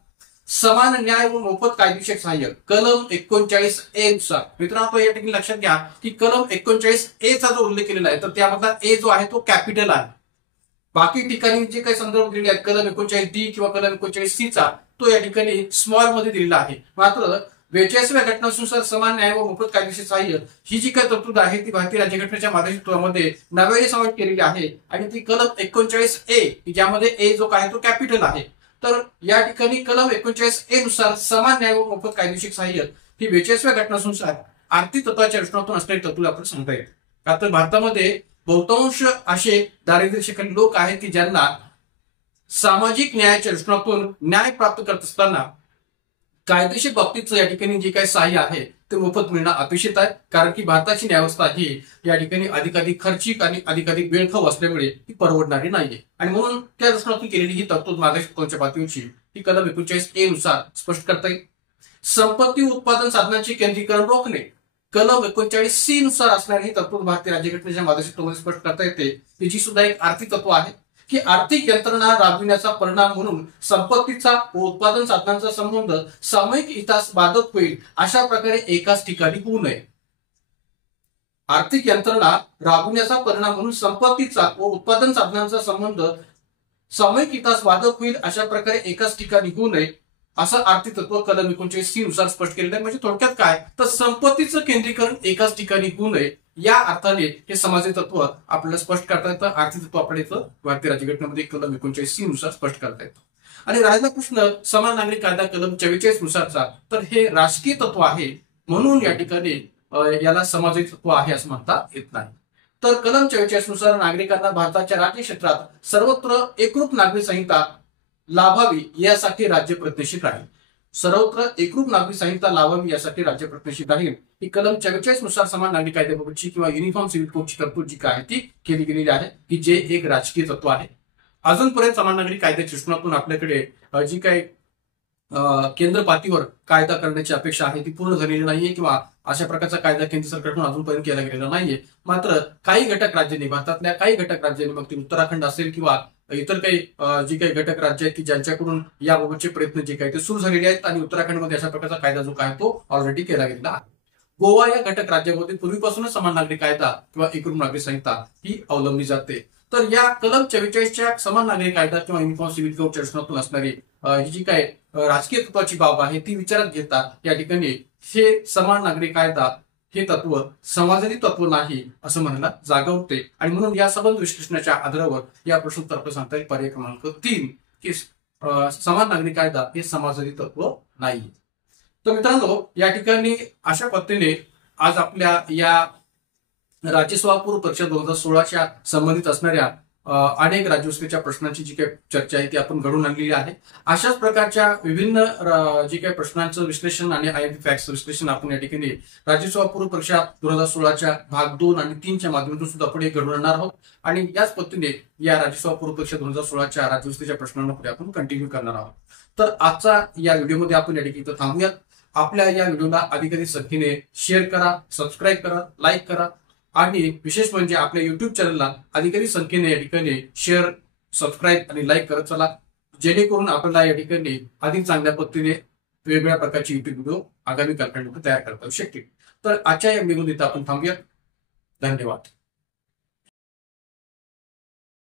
समान न्याय व मोफत कायदेशीर सहाय्य कलम 39A नुसार मित्रांनो या ठिकाणी लक्षात घ्या की कलम 39A चा जो उल्लेख केलेला आहे तर त्यामधला ए जो आहे तो कॅपिटल आहे. बाकी ठिकाणी जे काही संदर्भ दिलेले आहेत कलम 39D किंवा कलम 39C चा तो या ठिकाणी स्मॉल मध्ये दिलेला आहे. मात्र 42व्या घटनानुसार समान न्याय व मोफत कायदेशीर सहाय्य ही जी काही तरतूद आहे ती भारतीय राज्यघटनेच्या मार्गदर्शक तत्वामध्ये नव्याने समाविष्ट केलेली आहे आणि ती कलम 39A ज्यामध्ये ए जो आहे तो कॅपिटल आहे. तर या ठिकाणी कलम 39A नुसार समान न्याय व मोफत कायदेशीर सहाय्य ही 42व्या घटनानुसार आर्थिक तत्वाच्या रचनातून असणारी तरतूद आपण सांगता येते. का तर भारतामध्ये बहुतांश असे दारिद्र्यरेषेखालील लोक आहेत की ज्यांना सामाजिक न्यायाच्या रचनातून न्याय प्राप्त करत असताना कायदेशीर बाबतीचं या ठिकाणी जे काही सहाय्य आहे ते मोफत मिळणं अपेक्षित आहे. कारण की भारताची न्यायव्यवस्था ही या ठिकाणी अधिकाधिक खर्चिक आणि अधिकाधिक वेळखाऊ असल्यामुळे ती परवडणारी नाहीये आणि म्हणून त्या रचनातून केलेली ही तरतूद मार्गदर्शक तत्वांच्या पातळीवरची ही कलम 39A नुसार स्पष्ट करता येईल. संपत्ती उत्पादन साधनांचे केंद्रीकरण रोखणे कलम 39C नुसार असणारी ही तरतूद भारतीय राज्यघटनेच्या मार्गदर्शक तत्वामध्ये स्पष्ट करता येते. तिची सुद्धा एक आर्थिक तत्व आहे की आर्थिक यंत्रणा राबविण्याचा परिणाम म्हणून संपत्तीचा व उत्पादन साधनांचा संबंध सामूहिक हितास बाधक होईल अशा प्रकारे एकाच ठिकाणी होऊ नये. आर्थिक यंत्रणा राबविण्याचा परिणाम म्हणून संपत्तीचा व उत्पादन साधनांचा संबंध सामूहिक हितास बाधक होईल अशा प्रकारे एकाच ठिकाणी होऊ नये असं आर्थिक तत्व कलम 39C नुसार स्पष्ट केलेलं आहे. म्हणजे थोडक्यात काय तर संपत्तीचं केंद्रीकरण एकाच ठिकाणी होऊ नये या अर्थाने हे समाजाचे तत्व आपल्याला स्पष्ट करता येतं. आर्थिक तत्व आपल्याला भारतीय राज्यघटनेमध्ये कलम 39C नुसार स्पष्ट करता येतं. आणि राहिला प्रश्न समान नागरी कायदा कलम 44 नुसारचा तर हे राजकीय तत्व आहे म्हणून या ठिकाणी याला समाजाचे तत्व आहे असं म्हणता येत नाही. तर कलम 44 नुसार नागरिकांना भारताच्या राज्य क्षेत्रात सर्वत्र एकरूप नागरी संहिता लाभावी यासाठी राज्य प्रयत्नशील राहील. सर्वत्र एकरूप नागरी संहिता लावावी यासाठी राज्य प्रयत्नशील राहील. ही कलम 44 नुसार समान नागरी कायद्याबाबतची किंवा युनिफॉर्म सिव्हिल कोडची तरतूद जी काय ती केली गेलेली आहे की जे एक राजकीय तत्व आहे. अजूनपर्यंत समान नागरी कायद्याच्या दृष्टिकोनातून आपल्याकडे जी काही केंद्र पातळीवर कायदा करण्याची अपेक्षा आहे ती पूर्ण झालेली नाहीये किंवा अशा प्रकारचा कायदा केंद्र सरकारकडून अजूनपर्यंत केला गेलेला नाहीये. मात्र काही घटक राज्यांनी भारतातल्या काही घटक राज्यांनी मग ते उत्तराखंड असेल किंवा इतर काही जी काही घटक राज्य आहेत की ज्यांच्याकडून याबाबतचे प्रयत्न जे काही ते सुरू झालेले आहेत आणि उत्तराखंडमध्ये अशा प्रकारचा कायदा जो काय तो ऑलरेडी केला गेलेला आहे. गोवा या घटक राज्यामध्ये पूर्वीपासूनच समान नागरी कायदा किंवा एकरूप नागरी संहिता ही अवलंबली जाते. तर या कलम 44च्या समान नागरी कायदा किंवा युनिफॉर्म सिव्हिल कोडच्या रचनातून असणारी ही जी काय राजकीय तत्वाची बाब आहे ती विचारात घेता या ठिकाणी हे समान नागरी कायदा हे तत्व समाजाचे तत्व नाही असं म्हणायला जागा होते. आणि म्हणून या संबंध विश्लेषणाच्या आधारावर या प्रश्नोत्तर आपल्याला सांगता येईल पर्याय क्रमांक 3 की समान नागरी कायदा हे समाजाचे तत्व नाही. तर मित्रांनो या ठिकाणी अशा पद्धतीने आज आपल्या या राज्यसभा पूर्व परीक्षा 2016च्या संबंधित असणाऱ्या अनेक राज्यव्यवस्थेच्या प्रश्नांची जी काही चर्चा आहे ती आपण घडून आणलेली आहे. अशाच प्रकारच्या विभिन्न जी काही प्रश्नांचं विश्लेषण आणि आयएमपी फॅक्टचं विश्लेषण आपण या ठिकाणी राज्यसभा पूर्व परीक्षा 2016च्या भाग 2 आणि 3च्या माध्यमातून सुद्धा पुढे घडून आणणार आहोत आणि याच पद्धतीने या राज्यसभा पूर्व परीक्षा 2016च्या राज्यव्यवस्थेच्या प्रश्नांना पुढे आपण कंटिन्यू करणार आहोत. तर आजचा या व्हिडिओमध्ये आपण या ठिकाणी थांबूयात. आपल्या या व्हिडिओला अधिकाधिक संख्येने शेअर करा, सबस्क्राईब करा, लाईक करा आणि विशेष म्हणजे आपल्या युट्यूब चॅनलला अधिकाधिक संख्येने या ठिकाणी शेअर, सबस्क्राईब आणि लाईक करत चला, जेणेकरून आपल्याला या ठिकाणी अधिक चांगल्या पद्धतीने वेगवेगळ्या प्रकारचे युट्यूब व्हिडिओ आगामी कालखंडामध्ये तयार करता येऊ शकतील. तर आजच्या या व्हिडिओमध्ये आपण थांबूयात. धन्यवाद.